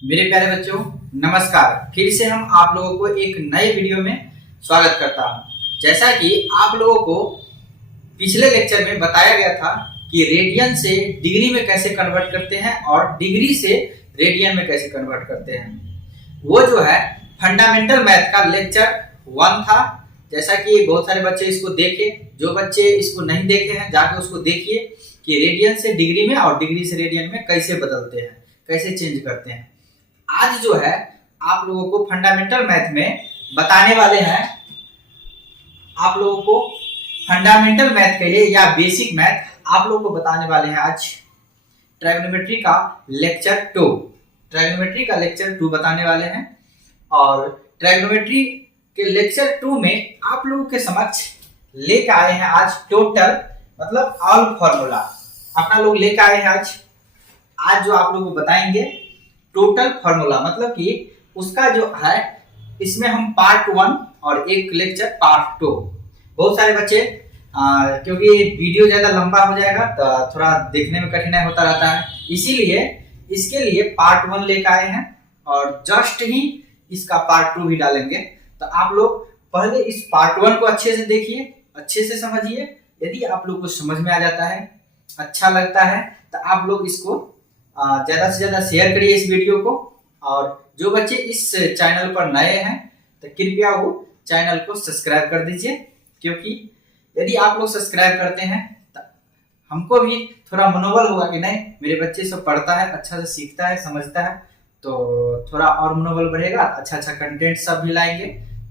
मेरे प्यारे बच्चों, नमस्कार। फिर से हम आप लोगों को एक नए वीडियो में स्वागत करता हूं। जैसा कि आप लोगों को पिछले लेक्चर में बताया गया था कि रेडियन से डिग्री में कैसे कन्वर्ट करते हैं और डिग्री से रेडियन में कैसे कन्वर्ट करते हैं, वो जो है फंडामेंटल मैथ का लेक्चर 1 था। जैसा कि बहुत सारे बच्चे इसको देखे, जो बच्चे इसको नहीं देखे हैं जाके उसको देखिए कि रेडियन से डिग्री में और डिग्री से रेडियन में कैसे बदलते हैं, कैसे चेंज करते हैं। आज जो है आप लोगों को फंडामेंटल मैथ में बताने वाले हैं, आप लोगों को फंडामेंटल मैथ कहिए या बेसिक मैथ, आप लोगों को बताने वाले हैं आज ट्राइगोनोमेट्री का लेक्चर 2। ट्राइगोनोमेट्री का लेक्चर 2 बताने वाले हैं और ट्राइगोनोमेट्री के लेक्चर 2 में आप लोगों के समक्ष लेकर आए हैं आज टोटल मतलब ऑल फॉर्मूला अपना लोग लेकर आए हैं। आज जो आप लोगों को बताएंगे टोटल फॉर्मूला, मतलब कि उसका जो है इसमें हम पार्ट 1 और एक लेक्चर पार्ट 2। बहुत सारे बच्चे क्योंकि वीडियो ज्यादा लंबा हो जाएगा तो थोड़ा देखने में कठिनाई होता रहता है, इसीलिए इसके लिए पार्ट 1 लेकर आए हैं और जस्ट ही इसका पार्ट 2 भी डालेंगे। तो आप लोग पहले इस पार्ट 1 को अच्छे से देखिए, अच्छे से समझिए। यदि आप लोग को समझ में आ जाता है, अच्छा लगता है, तो आप लोग इसको ज्यादा से ज्यादा शेयर करिए इस वीडियो को। और जो बच्चे इस चैनल पर नए हैं तो कृपया वो चैनल को सब्सक्राइब कर दीजिए, क्योंकि यदि आप लोग सब्सक्राइब करते हैं तो हमको भी थोड़ा मनोबल होगा कि नहीं मेरे बच्चे सब पढ़ता है, अच्छा से सीखता है, समझता है, तो थोड़ा और मनोबल बढ़ेगा, अच्छा कंटेंट सब भी लाएंगे,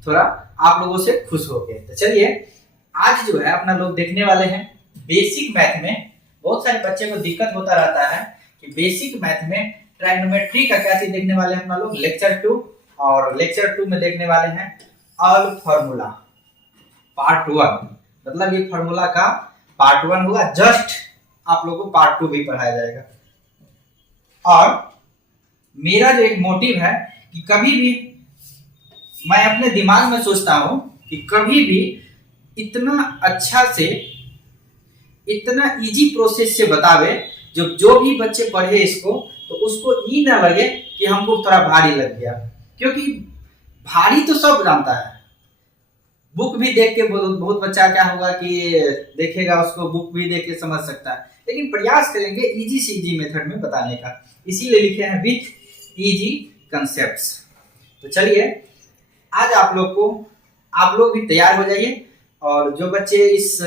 थोड़ा आप लोगों से खुश होके। तो चलिए आज जो है अपना लोग देखने वाले हैं बेसिक मैथ में। बहुत सारे बच्चे को दिक्कत होता रहता है कि बेसिक मैथ में ट्राइगोनोमेट्री का क्या चीज देखने वाले हैं अपना लोग लेक्चर 2, और लेक्चर 2 में देखने वाले हैं ऑल फॉर्मूला पार्ट 1। मतलब ये फॉर्मूला का पार्ट 1 होगा, जस्ट आप लोगों को पार्ट 2 भी पढ़ाया जाएगा। और मेरा जो एक मोटिव है कि कभी भी मैं अपने दिमाग में सोचता हूं कि कभी भी इतना अच्छा से, इतना इजी प्रोसेस से बतावे जो भी बच्चे पढ़े इसको, तो उसको ये ना लगे कि हमको थोड़ा भारी लग गया, क्योंकि भारी तो सब जानता है। बुक भी देख के बहुत बच्चा क्या होगा कि देखेगा, उसको बुक भी देख के समझ सकता है, लेकिन प्रयास करेंगे इजी से इजी मेथड में बताने का, इसीलिए लिखे हैं विथ इजी कंसेप्ट्स। तो चलिए आज आप लोग भी तैयार हो जाइए, और जो बच्चे इस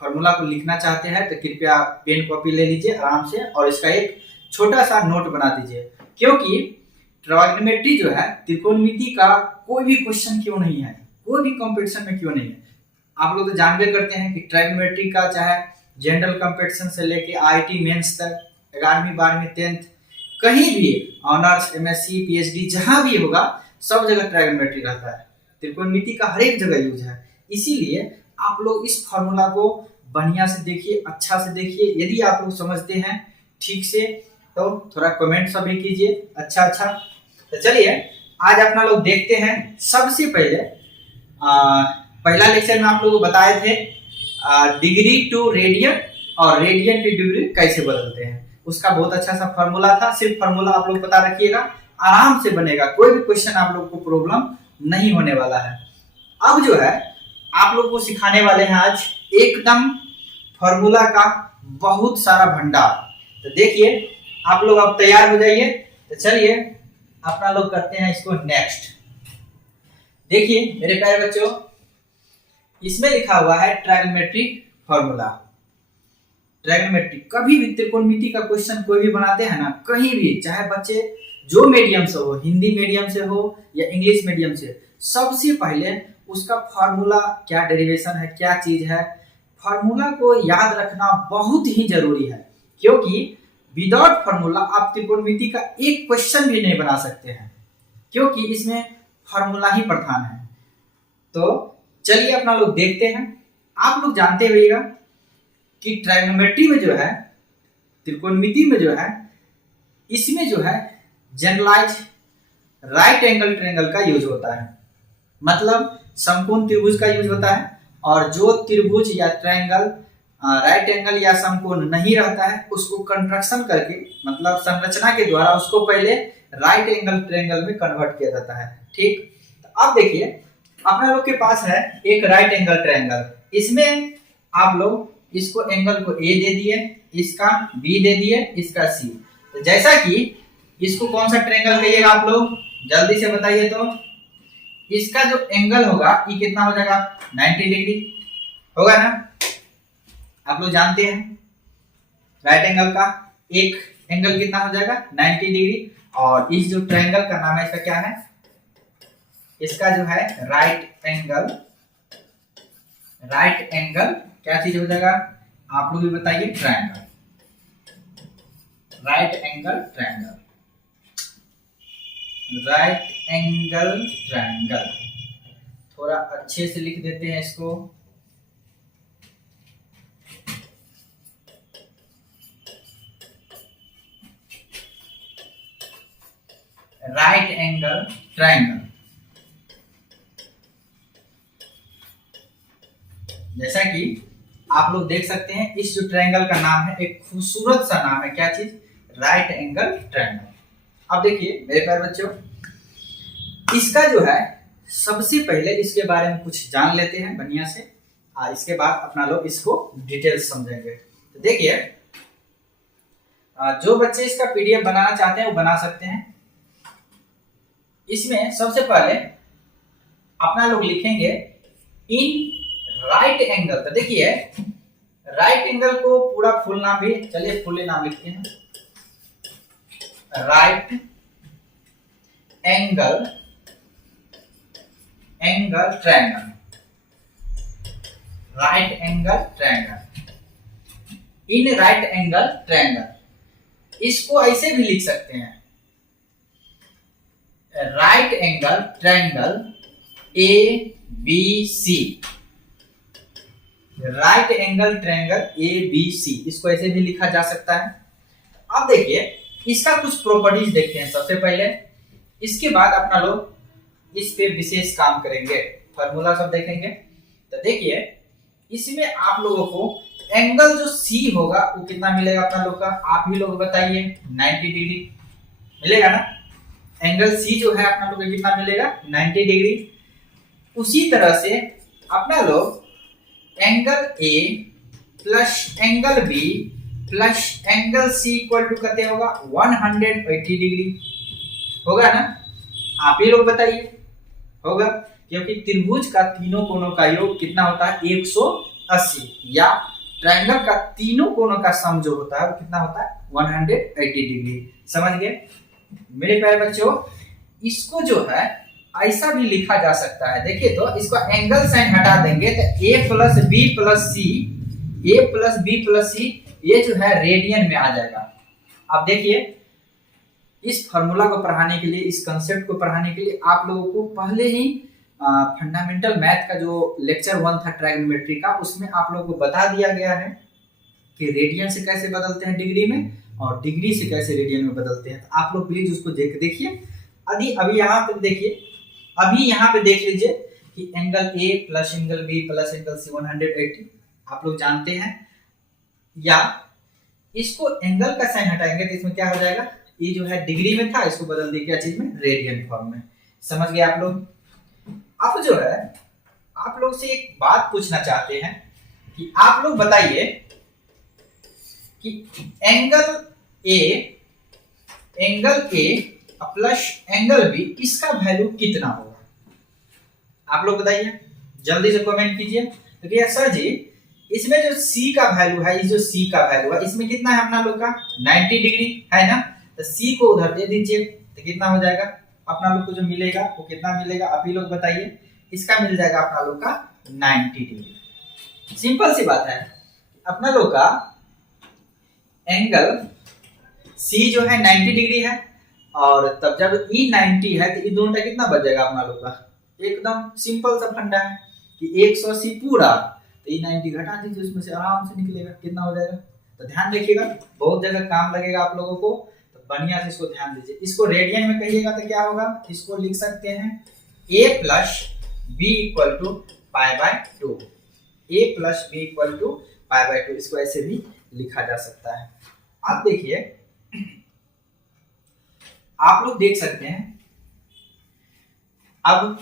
फॉर्मूला को लिखना चाहते हैं तो कृपया पेन कॉपी ले लीजिए आराम से, और इसका एक छोटा सा नोट बना दीजिए, क्योंकि ट्राइगोनोमेट्री जो है त्रिकोणमिति का कोई भी क्वेश्चन क्यों नहीं है, कोई भी कंपटीशन में क्यों नहीं है। आप लोग तो जानबे करते हैं कि ट्राइगोनोमेट्री का चाहे जनरल कंपटीशन से लेके आईआईटी मेंस तक, 11वीं 12वीं 10th, कहीं भी ऑनर्स एमएससी पीएचडी जहां भी होगा सब जगह ट्राइगोनोमेट्री रहता है। त्रिकोणमिति का हर एक जगह यूज है, इसीलिए आप लोग इस फॉर्मूला को बढ़िया से देखिए, अच्छा से देखिए। यदि आप लोग समझते हैं ठीक से तो थोड़ा कमेंट सब भी कीजिए, अच्छा। तो चलिए आज अपना लोग देखते हैं। सबसे पहले पहला लेक्चर में आप लोगों को बताए थे डिग्री टू रेडियन और रेडियन टू डिग्री कैसे बदलते हैं, उसका बहुत अच्छा सा फॉर्मूला था। सिर्फ फॉर्मूला आप लोग पता रखिएगा, आराम से बनेगा, कोई भी क्वेश्चन आप लोग को प्रॉब्लम नहीं होने वाला है। अब जो है आप लोग को सिखाने वाले हैं आज एकदम फॉर्मूला का बहुत सारा भंडार। तो देखिए आप लोग अब तैयार हो जाइए। तो चलिए अपना लोग करते हैं इसको नेक्स्ट। देखिए मेरे प्यारे बच्चों, इसमें लिखा हुआ है ट्राइगोनोमेट्री फॉर्मूला। ट्राइगोनोमेट्री कभी भी त्रिकोणमिति का क्वेश्चन कोई भी बनाते हैं ना, कहीं भी, चाहे बच्चे जो मीडियम से हो, हिंदी मीडियम से हो या इंग्लिश मीडियम से, सबसे पहले उसका फॉर्मूला क्या डेरिवेशन है, क्या चीज है, फॉर्मूला को याद रखना बहुत ही जरूरी है, क्योंकि विदाउट फॉर्मूला आप त्रिकोणमिति का एक क्वेश्चन भी नहीं बना सकते हैं, क्योंकि इसमें फॉर्मूला ही प्रधान है। तो चलिए अपना लोग देखते हैं। आप लोग जानते होइएगा कि ट्राइगोनोमेट्री में जो है, त्रिकोणमिति में जो है, इसमें जो है जनरलाइज राइट एंगल ट्रायंगल का यूज होता है, मतलब समकोण त्रिभुज का यूज होता है। और जो त्रिभुज या ट्रायंगल राइट एंगल या समकोण नहीं रहता है उसको कंस्ट्रक्शन करके मतलब संरचना के द्वारा उसको पहले राइट एंगल ट्रायंगल में कन्वर्ट किया जाता है। ठीक, तो अब देखिए अपना लोग के पास है एक राइट एंगल ट्रायंगल, इसमें आप लोग इसको एंगल को ए दे दिए, इसका बी दे दिए, इसका सी। तो जैसा कि इसको कौन सा ट्रायंगल कहिएगा आप लोग जल्दी से बताइए, तो इसका जो एंगल होगा ये कितना हो जाएगा 90 डिग्री होगा ना। आप लोग जानते हैं राइट एंगल का एक एंगल कितना हो जाएगा 90 डिग्री, और इस जो ट्रायंगल का नाम है इसका क्या है, इसका जो है राइट एंगल क्या चीज हो जाएगा आप लोग भी बताइए, ट्रायंगल, राइट एंगल ट्रायंगल। थोड़ा अच्छे से लिख देते हैं इसको। राइट एंगल ट्रायंगल, जैसा कि आप लोग देख सकते हैं इस जो ट्रायंगल का नाम है एक खूबसूरत सा नाम है, क्या चीज, राइट एंगल ट्रायंगल। अब देखिए मेरे प्यारे बच्चों, इसका जो है सबसे पहले इसके बारे में कुछ जान लेते हैं बढ़िया से, इसके बाद अपना लोग इसको डिटेल्स समझेंगे। तो देखिए जो बच्चे इसका पीडीएफ बनाना चाहते हैं वो बना सकते हैं। इसमें सबसे पहले अपना लोग लिखेंगे इन राइट एंगल। तो देखिए राइट एंगल को पूरा फुल नाम भी, चलिए फुल नाम लिखते हैं, right angle triangle, right angle triangle, in right angle triangle. इसको ऐसे भी लिख सकते हैं right angle triangle A B C, right angle triangle A B C, इसको ऐसे भी लिखा जा सकता है। अब देखिए इसका कुछ प्रॉपर्टीज देखते हैं सबसे पहले, इसके बाद अपना लोग इस पे विशेष काम करेंगे, फार्मूला सब देखेंगे। तो देखिए इसमें आप लोगों को एंगल जो सी होगा वो कितना मिलेगा अपना लोग का, आप ही लोग बताइए, 90 डिग्री मिलेगा ना। एंगल सी जो है अपना लोग कितना मिलेगा 90 डिग्री। उसी तरह से अपना लोग angle A plus angle B plus angle C equal to कितने होगा 180 डिग्री होगा ना, आप ही लोग बताइए होगा, क्योंकि त्रिभुज का तीनों कोणों का योग कितना होता है 180, या ट्रायंगल का तीनों कोणों का सम जो होता है वो कितना होता है 180 डिग्री। समझ गए मेरे प्यारे बच्चों। इसको जो है ऐसा भी लिखा जा सकता है, देखिए तो इसको एंगल साइन हटा देंगे तो a प्लस बी प्लस सी ये जो है रेडियन में आ जाएगा। अब देखिए इस फार्मूला को पढ़ाने के लिए, इस कंसेप्ट को पढ़ाने के लिए आप लोगों को पहले ही फंडामेंटल मैथ का जो लेक्चर 1 था ट्रायगोनोमेट्री का, उसमें आप लोगों को बता दिया गया है कि रेडियन से कैसे बदलते हैं डिग्री में और डिग्री से कैसे रेडियन में बदलते हैं। तो आप लोग प्लीज उसको देखिए। अभी यहाँ पे देखिए, अभी यहाँ पे देख लीजिए कि angle A plus angle B plus angle C 180 आप लोग जानते हैं, या इसको एंगल का साइन हटाएंगे तो इसमें क्या हो जाएगा, ये जो है डिग्री में था इसको बदल दिया क्या चीज में, रेडियन फॉर्म में। समझ गए आप लोग। अब जो है आप लोग से एक बात पूछना चाहते हैं कि आप लोग बताइए कि angle A plus angle B इसका वैल्यू कितना होगा, आप लोग बताइए जल्दी से कमेंट कीजिए। तो भैया सर जी इसमें जो C का वैल्यू है, इस जो C का वैल्यू है इसमें कितना है अपना लोग का 90 डिग्री है ना, तो C को उधर दे दीजिए तो कितना हो जाएगा अपना लोग को जो मिलेगा वो कितना मिलेगा, आप ही लोग बताइए। इसका मिल जाएगा अपना लोग का 90 डिग्री। सिंपल सी बात है, अपना लोग का एंगल C जो है 90 डिग्री है, और तब जब E 90 है तो ये दोनों का कितना बच जाएगा अपना लोग का, एकदम सिंपल सा फंडा है कि 180 पूरा, तो E 90 घटा दीजिए उसमें से आराम से निकलेगा, कितना हो जाएगा। तो ध्यान रखिएगा, बहुत जगह काम लगेगा आप लोगों को, तो बढ़िया से इसको ध्यान दीजिए। इसको रेडियन में कहिएगा तो क्या होगा, इसको लिख सकते हैं a plus B equal to pi by 2, a plus B equal to π/2, इसको ऐसे भी लिखा जा सकता है। अब देखिए, आप लोग देख सकते हैं, अब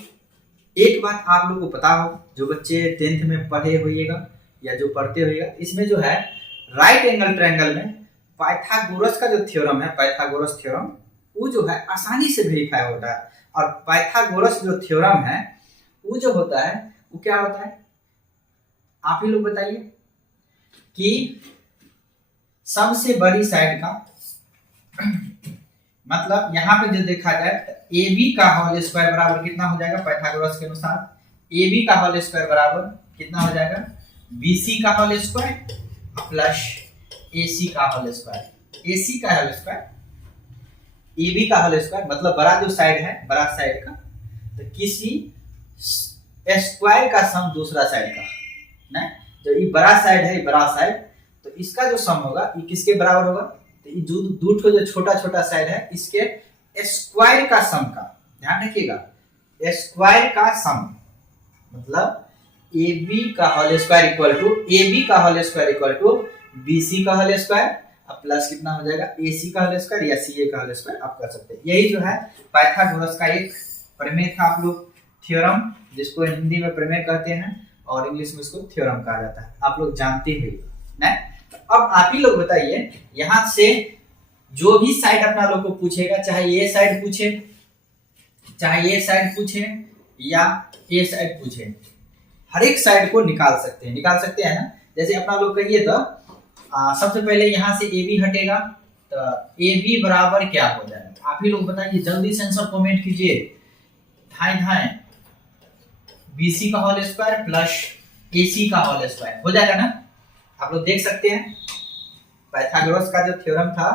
एक बात आप लोग को पता हो, जो बच्चे 10th में पढ़े होइएगा या जो पढ़ते होइएगा, इसमें जो है राइट एंगल ट्रायंगल में पाइथागोरस का जो थ्योरम है, पाइथागोरस थ्योरम, वो जो है आसानी से वेरीफाई होता है। और पाइथागोरस जो थ्योरम है वो जो होता है वो क्या होता है, आप ही लोग बताइए, कि सबसे बड़ी साइड का मतलब यहाँ पे जो देखा जाए तो ए बी का होल स्क्वायर बराबर कितना हो जाएगा, पाइथागोरस के अनुसार ए बी का होल स्क्वायर बराबर कितना हो जाएगा, बी सी का होल स्क्वायर प्लस ए सी का होल स्क्वायर। ए सी का होल स्क्वायर, ए बी का होल स्क्वायर, मतलब बड़ा जो साइड है, बड़ा साइड का, तो किसी स्क्वायर का सम दूसरा साइड का ना, जो ये बड़ा साइड है, बड़ा साइड, तो इसका जो सम होगा ये किसके बराबर होगा, तो ये दो जो छोटा छोटा साइड है इसके स्क्वायर का सम का, ध्यान रखिएगा, स्क्वायर का सम, मतलब ए बी का whole square equal to A B का whole square equal to B C का होल स्क्वायर, अब प्लस कितना हो जाएगा, ए सी का होल स्क्वायर या सी ए का होल स्क्वायर आप कर सकते हैं। यही जो है पाइथागोरस का एक प्रमेय था, आप लोग थ्योरम, जिसको हिंदी में प्रमेय कहते हैं और इंग्लिश में इसको थ्योरम कहा जाता है, आप लोग जानते हैं ना। तो अब आप ही लोग बताइए, यहां से जो भी साइड अपना लोग को पूछेगा, चाहे ये साइड पूछे, चाहे ये साइड पूछे या ये साइड पूछे, हर एक साइड को निकाल सकते हैं ना। जैसे अपना लोग कहिए तो सबसे पहले यहाँ से ए बी हटेगा, तो ए बी बराबर क्या हो जाएगा, आप ही लोग बताइए, जल्दी से आंसर कमेंट कीजिए, धाए बी सी का होल स्क्वायर प्लस ए सी का होल स्क्वायर हो जाएगा ना। आप लोग देख सकते हैं पाइथागोरस का जो थ्योरम था,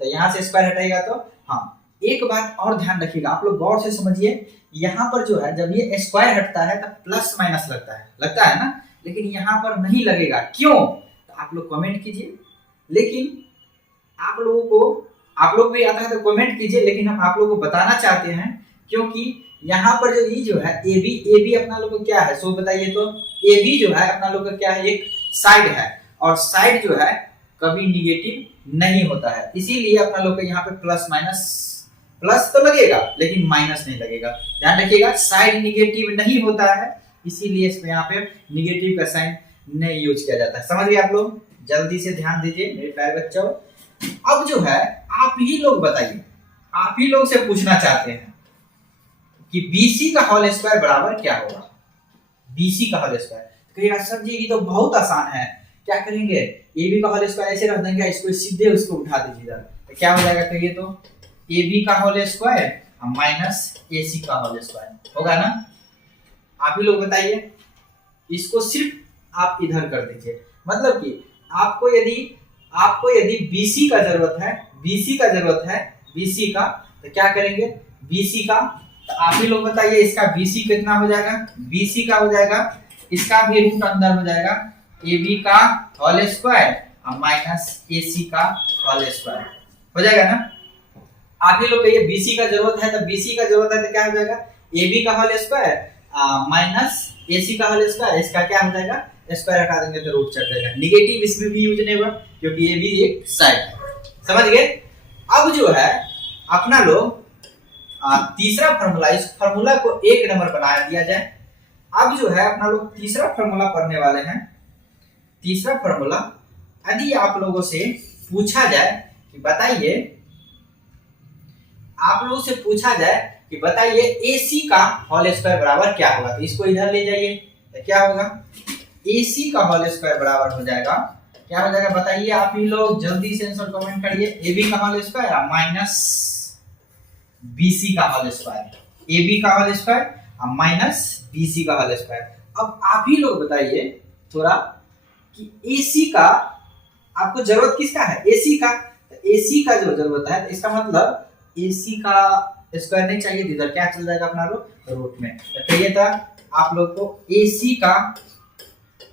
तो यहाँ से स्क्वायर हटाएगा तो हाँ, एक बात और ध्यान रखिएगा, आप लोग गौर से समझिए, यहाँ पर जो है जब ये स्क्वायर हटता है तो प्लस माइनस लगता है ना, लेकिन यहाँ पर नहीं लगेगा, क्यों, तो आप लोग कमेंट कीजिए। लेकिन आप लोग भी आता है तो कमेंट कीजिए, लेकिन हम आप लोगों को बताना चाहते हैं, क्योंकि यहाँ पर जो ये जो है ए बी अपना लोग को क्या है, सो बताइए तो, ए बी जो है अपना लोग का क्या है, एक साइड है, और साइड जो है कभी निगेटिव नहीं होता है, इसीलिए अपना लोग का यहाँ पे प्लस तो लगेगा लेकिन माइनस नहीं लगेगा, ध्यान रखिएगा, साइड निगेटिव नहीं होता है, इसीलिए इसमें यहाँ पे निगेटिव का साइन नहीं यूज किया जाता है। समझ गए आप लोग, जल्दी से ध्यान दीजिए मेरे प्यारे बच्चों। अब जो है आप ही लोग बताइए, आप ही लोग से पूछना चाहते हैं कि BC का होल स्क्वायर बराबर क्या होगा, BC का होल स्क्वायर, कहिएगा सर जी ये तो बहुत आसान है, क्या करेंगे, AB का होल स्क्वायर ऐसे रख देंगे, इसको सीधे उसको उठा दीजिए इधर, तो क्या हो जाएगा, कहिए तो AB का होल स्क्वायर माइनस AC का होल स्क्वायर होगा ना। आप ही लोग बताइए, इसको सिर्फ आप इधर कर दीजिए, मतलब कि आपको यदि BC का जरूरत है, BC का, तो क्या करेंगे, BC का, तो आप ही लोग बताइए इसका BC कितना हो जाएगा, BC का हो जाएगा, इसका भी रूट अंदर हो जाएगा, AB का होल स्क्वायर माइनस AC का होल स्क्वायर हो जाएगा ना। आप ही लोग कहिए BC का जरूरत है, तो BC का जरूरत है तो क्या हो जाएगा, AB का होल स्क्वायर माइनस AC का होल स्क्वायर, इसका क्या हो जाएगा, स्क्वायर हटा देंगे तो रूट चढ़ जाएगा, निगेटिव इसमें भी यूज नहीं होगा क्योंकि ये भी एक साइड है, समझ गए। अब जो है अपना लोग तीसरा फार्मूला, इस फार्मूला को 1 नंबर बना दिया जाए। अब जो है अपना लोग तीसरा फार्मूला पढ़ने वाले हैं। तीसरा फार्मूला यदि आप लोगों से पूछा जाए कि बताइए, आप लोगों से पूछा जाए कि बताइए AC का होल स्क्वायर बराबर क्या होगा, तो इसको इधर ले जाइए, तो क्या होगा, AC का होल स्क्वायर बराबर हो जाएगा, क्या हो जाएगा बताइए, आप ही लोग जल्दी से आंसर कमेंट करिए, AB का होल स्क्वायर माइनस BC का होल स्क्वायर, AB का होल स्क्वायर माइनस BC का होल स्क्वायर। अब आप ही लोग बताइए थोड़ा कि AC का आपको जरूरत किसका है, AC का, तो AC का जो जरूरत है, इसका मतलब AC का स्क्वायर नहीं चाहिए, इधर क्या चल जाएगा अपना लोग रूट में, तो कहिए था आप लोग को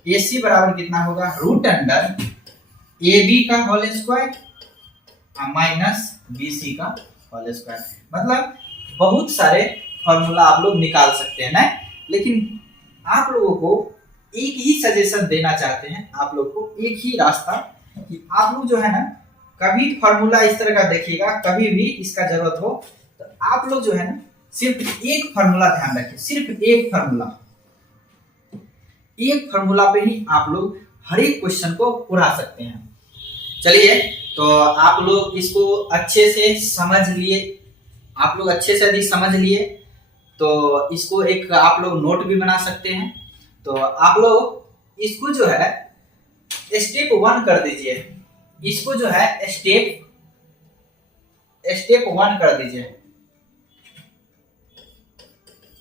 AC बराबर कितना होगा, रूट अंडर AB का होल स्क्वायर माइनस BC का होल स्क्वायर। मतलब बहुत सारे फॉर्मूला आप लोग निकाल सकते हैं ना, लेकिन आप लोगों को एक ही सजेशन देना चाहते हैं आप लोग को, एक ही रास्ता, कि आप लोग जो है ना कभी फॉर्मूला इस तरह का देखिएगा, कभी भी इसका जरूरत हो तो आप लोग जो है ना सिर्फ एक फार्मूला ध्यान रखें, सिर्फ एक फार्मूला, एक फार्मूला पे ही आप लोग हर एक क्वेश्चन को उड़ा सकते हैं। चलिए, तो आप लोग इसको अच्छे से समझ लिए, आप लोग अच्छे से यदि समझ लिए तो इसको एक आप लोग नोट भी बना सकते हैं। तो आप लोग इसको जो है स्टेप 1 कर दीजिए, इसको जो है स्टेप 1 कर दीजिए,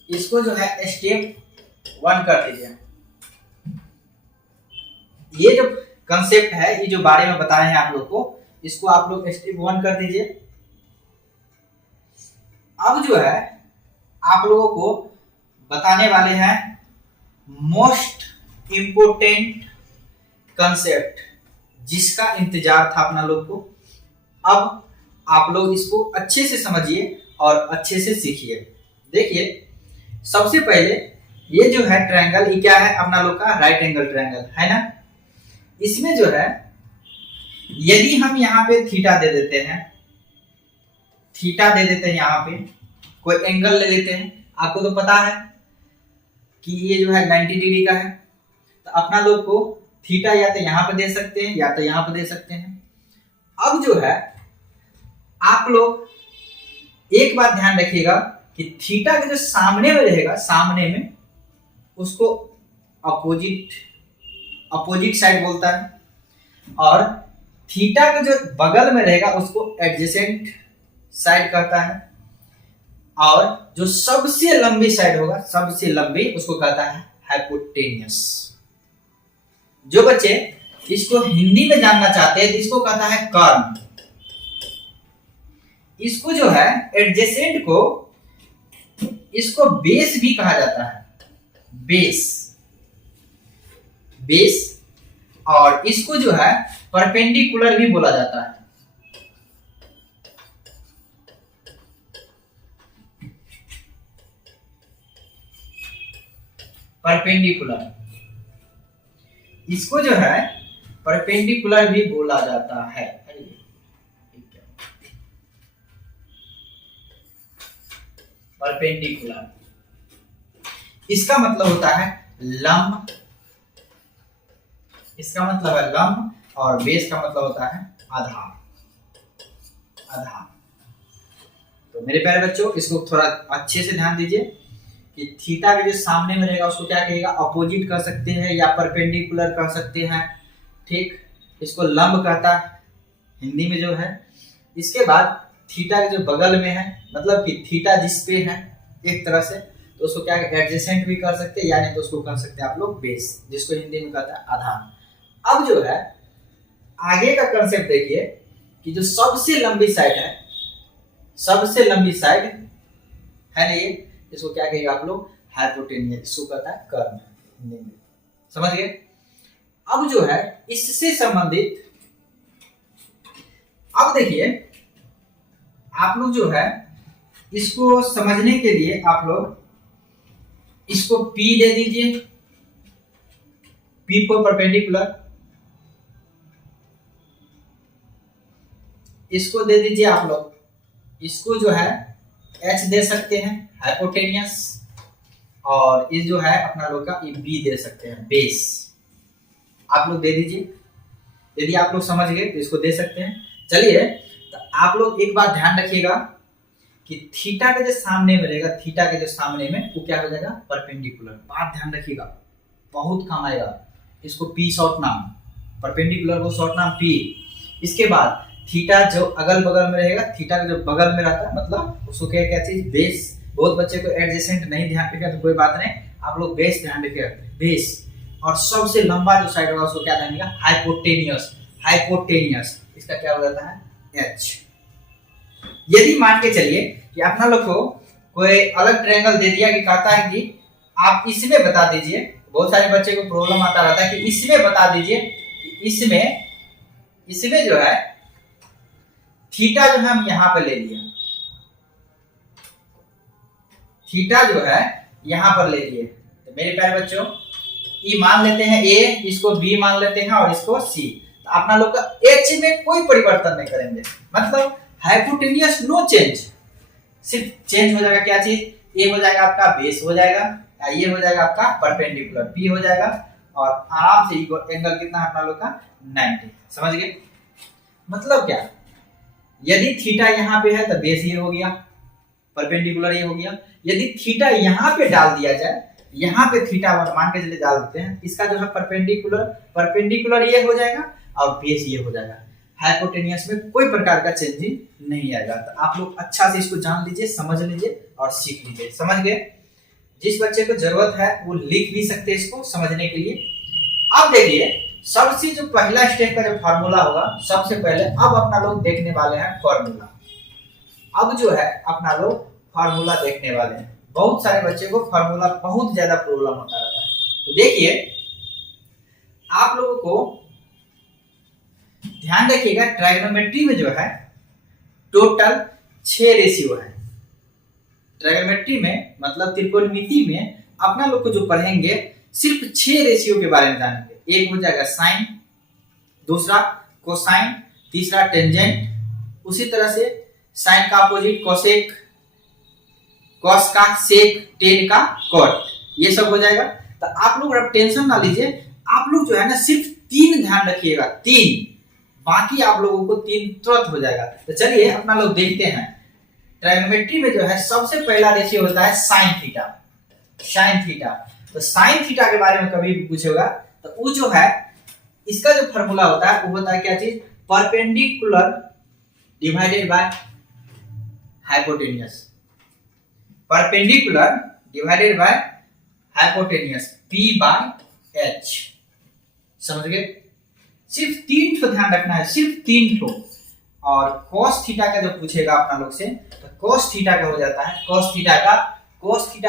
इसको जो है स्टेप 1 कर दीजिए। ये जो कंसेप्ट है, ये जो बारे में बताए हैं आप लोग को, इसको आप लोग स्टेप 1 कर दीजिए। अब जो है आप लोगों को बताने वाले हैं मोस्ट इंपोर्टेंट कंसेप्ट, जिसका इंतजार था अपना लोग को। अब आप लोग इसको अच्छे से समझिए और अच्छे से सीखिए। देखिए, सबसे पहले ये जो है ट्रायंगल, ये क्या है अपना लोग का? राइट एंगल ट्रायंगल है ना। इसमें जो है यदि हम यहाँ पे थीटा दे देते हैं, थीटा दे देते हैं, यहाँ पे कोई एंगल ले लेते हैं, आपको तो पता है कि ये जो है 90 डिग्री का है, तो अपना लोग को थीटा या तो यहाँ पे दे सकते हैं या तो यहाँ पे दे सकते हैं। अब जो है आप लोग एक बात ध्यान रखिएगा कि थीटा के जो सामने में रहेगा, सामने में उसको अपोजिट साइड बोलता है, और थीटा के जो बगल में रहेगा उसको एडजेसेंट साइड कहता है, और जो सबसे लंबी साइड होगा, सबसे लंबी, उसको कहता है हाइपोटेनियस। जो बच्चे इसको हिंदी में जानना चाहते हैं तो इसको कहता है कर्न। इसको जो है एडजेसेंट को, इसको बेस भी कहा जाता है, बेस, बेस, और इसको जो है परपेंडिकुलर भी बोला जाता है। परपेंडिकुलर, इसको जो है परपेंडिकुलर भी बोला जाता है। परपेंडिकुलर, इसका मतलब होता है लंब, इसका मतलब है लंब, और बेस का मतलब होता है आधार, आधार। तो मेरे प्यारे बच्चों, इसको थोड़ा अच्छे से ध्यान दीजिए कि थीटा के जो सामने में रहेगा उसको क्या कहेगा? अपोजिट कह सकते हैं या परपेंडिकुलर कह सकते हैं, ठीक। इसको लंब कहता है हिंदी में जो है। इसके बाद थीटा के जो बगल में है, मतलब कि थीटा जिस पे है एक तरह से, तो उसको क्या एडजेसेंट भी कर सकते हैं, या नहीं तो उसको कह सकते हैं आप लोग बेस, जिसको हिंदी में कहता है आधार। अब जो है आगे का कंसेप्ट देखिए कि जो सबसे लंबी साइड है, सबसे लंबी साइड है ना, ये, इसको क्या कहेगा आप लोग? हाइपोटेनियस, इसको कहता है कर्न हिंदी में। समझ गए? अब जो है इससे संबंधित, अब देखिए आप लोग जो है इसको समझने के लिए आप लोग इसको P दे दीजिए, P को परपेंडिकुलर, इसको दे दीजिए आप लोग, इसको जो है H दे सकते हैं हाइपोटेनियस, और ये जो है अपना लोग का ये B दे सकते हैं बेस। आप लोग दे दीजिए, यदि आप लोग समझ गए तो इसको दे सकते हैं। चलिए, तो आप लोग एक बात ध्यान रखिएगा कि थीटा के जो सामने में रहेगा, थीटा के जो सामने में, वो क्या हो जाएगा? परपेंडिकुलर। बात ध्यान रखिएगा, बहुत काम आएगा। इसको P शॉर्ट नाम, परपेंडिकुलर को शॉर्ट नाम P। इसके बाद थीटा जो अगल बगल में रहेगा, थीटा के जो बगल में रहता है, मतलब उसको क्या क्या चीज? बेस। बहुत बच्चे को एडजेसेंट नहीं ध्यान रखेगा तो कोई बात नहीं, आप लोग बेस ध्यान रखिएगा, बेस। और सबसे लंबा जो साइड होगा उसको क्या ध्यान रखिएगा? हाइपोटेनियस, हाइपोटेनियस, इसका क्या हो जाता है? H। यदि मान के चलिए कि अपना लोग को कोई अलग ट्रायंगल दे दिया कि कहता है कि आप इसमें बता दीजिए, बहुत सारे बच्चे को प्रॉब्लम आता रहता है कि इसमें बता दीजिए कि इसमें जो है थीटा जो है हम यहां पर ले लिया, थीटा जो है यहां पर ले लिए। तो मेरे प्यारे बच्चों, ई मान लेते हैं ए, इसको बी मान लेते हैं और इसको सी। तो अपना लोग का एच में कोई परिवर्तन नहीं करेंगे, मतलब हाइपोटेनियस नो चेंज। सिर्फ चेंज हो जाएगा क्या चीज, ए हो जाएगा आपका बेस हो जाएगा, ये हो जाएगा आपका परपेंडिकुलर पी हो जाएगा, और आराम से एंगल कितना है अपना लोग का 90। समझ गए मतलब क्या, यदि थीटा यहाँ पे है तो बेस ये हो गया, परपेंडिकुलर ये हो गया। यदि थीटा यहाँ पे डाल दिया जाए, यहाँ पे थीटा मान के चलिए डाल देते हैं, इसका जो है परपेंडिकुलर ये हो जाएगा और बेस ये हो जाएगा। हाइपोटेनियस में कोई प्रकार का चेंजिंग नहीं आएगा। तो आप लोग अच्छा से इसको जान लीजिए, समझ लीजिए और सीख लीजिए। समझ गए, जिस बच्चे को जरूरत है वो लिख भी सकते हैं इसको समझने के लिए। अब देखिए सबसे जो पहला स्टेप का जो फार्मूला होगा, सबसे पहले अब अपना लोग देखने वाले हैं फार्मूला। अब जो है अपना लोग फार्मूला देखने वाले हैं। बहुत सारे बच्चे को फार्मूला बहुत ज्यादा प्रॉब्लम होता रहता है। तो देखिए आप लोगों को ध्यान रखिएगा, ट्राइगोनोमेट्री में जो है टोटल 6 रेशियो है। ट्राइगोनोमेट्री में मतलब त्रिकोणमिति में अपना लोग को जो पढ़ेंगे सिर्फ 6 रेशियो के बारे में जानेंगे। एक हो जाएगा साइन, दूसरा कोसाइन, तीसरा टेंजेंट, उसी तरह से साइन का अपोजिट कोसेक, कॉस का सेक, टेन का कॉट, ये सब हो जाएगा। तो आप लोग अब टेंशन ना लीजिए, आप लोग जो है ना सिर्फ 3 ध्यान रखिएगा, 3, बाकी आप लोगों को 3 तुरंत हो जाएगा। तो चलिए अपना लोग देखते हैं। ट्राइगोनोमेट्री में जो है सबसे पहला रेशियो होता है साइन थीटा। साइन थीटा, तो साइन थीटा के बारे में कभी भी पूछेगा तो वो जो है इसका जो फॉर्मूला होता है वो होता है क्या चीज, perpendicular divided by hypotenuse. Perpendicular divided by hypotenuse, P by H। समझ गए, सिर्फ 3 ठो ध्यान रखना है, सिर्फ 3 ठो। और cos थीटा का जो पूछेगा अपना लोग से तो cos थीटा का हो जाता है, cos थीटा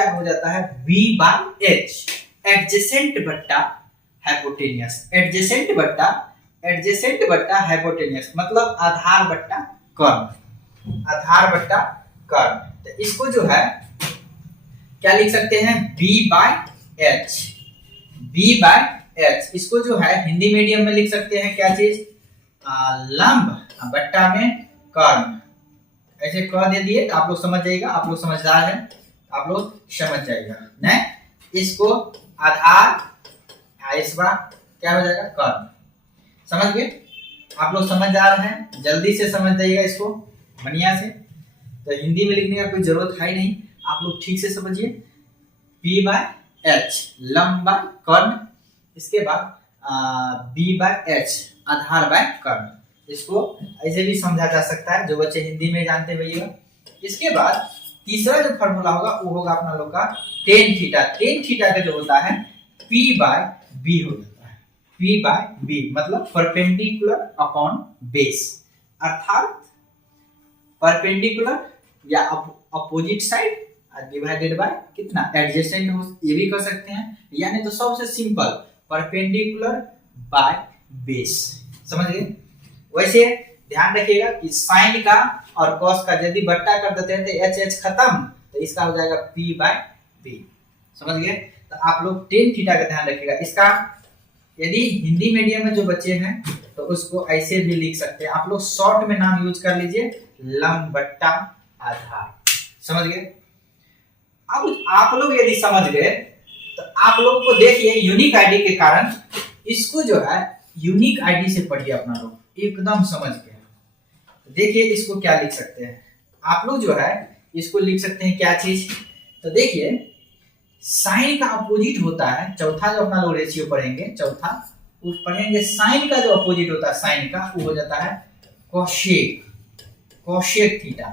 का हो जाता है V बाय H, एडजेसेंट बट्टा हाइपोटेनियस। एडजेसेंट बट्टा हाइपोटेनियस मतलब आधार बट्टा कर्ण, आधार बट्टा कर्ण। तो इसको जो है क्या लिख सकते हैं, B by H, B by H। इसको जो है हिंदी मीडियम में लिख सकते हैं क्या चीज, लंब बट्टा में कर्ण। ऐसे कह दे दिए तो आप लोग समझ जाइएगा, आप लोग समझदार हैं, आप लोग समझ जाइएगा न। इसको आधार, इस बार क्या हो जाएगा, कर्ण। समझ गए, आप लोग समझदार हैं, जल्दी से समझ जाइएगा इसको बढ़िया से। तो हिंदी में लिखने का कोई जरूरत है ही नहीं, आप लोग ठीक से समझिए। P बाय H लंब बाय कर्ण, इसके बाद B by H Aadhaar bye कर्ण। इसको ऐसे भी समझा जा सकता है जो बच्चे हिंदी में जानते भैया। इसके बाद तीसरा जो फॉर्मूला होगा वो होगा अपना लोग का टेन थीटा। टेन थीटा का जो होता है P बाय B हो जाता है, P बाय B मतलब परपेंडिकुलर अपॉन बेस, अर्थात परपेंडिकुलर या अपोजिट साइड डिवाइडेड बाय कितना, एडजेसेंट हो, ये भी कर सकते हैं, यानी तो सबसे सिंपल परपेंडिकुलर बाय बेस। समझ गए। वैसे ध्यान रखिएगा कि साइन का और कॉस का यदि बट्टा कर देते हैं तो एच खत्म, तो इसका हो जाएगा P बाय B। समझ गए। तो आप लोग टेन थीटा का ध्यान रखिएगा। इसका यदि हिंदी मीडियम में जो बच्चे हैं तो उसको ऐसे भी लिख सकते हैं, आप लोग शॉर्ट में नाम यूज कर लीजिए, लंब बट्टा आधार। समझ गए। अब आप लोग यदि समझ गए तो आप लोगों को देखिए यूनिक आईडी के कारण इसको जो है यूनिक आईडी से पढ़िए अपना लोग, एकदम समझ गए। देखिए इसको क्या लिख सकते हैं आप लोग, जो है इसको लिख सकते हैं क्या चीज, तो देखिए साइन का अपोजिट होता है, चौथा जो अपना लोग रेशियो पढ़ेंगे, चौथा वो पढ़ेंगे साइन का जो अपोजिट होता है साइन का वो हो जाता है कोशेक, कोशेक थीटा।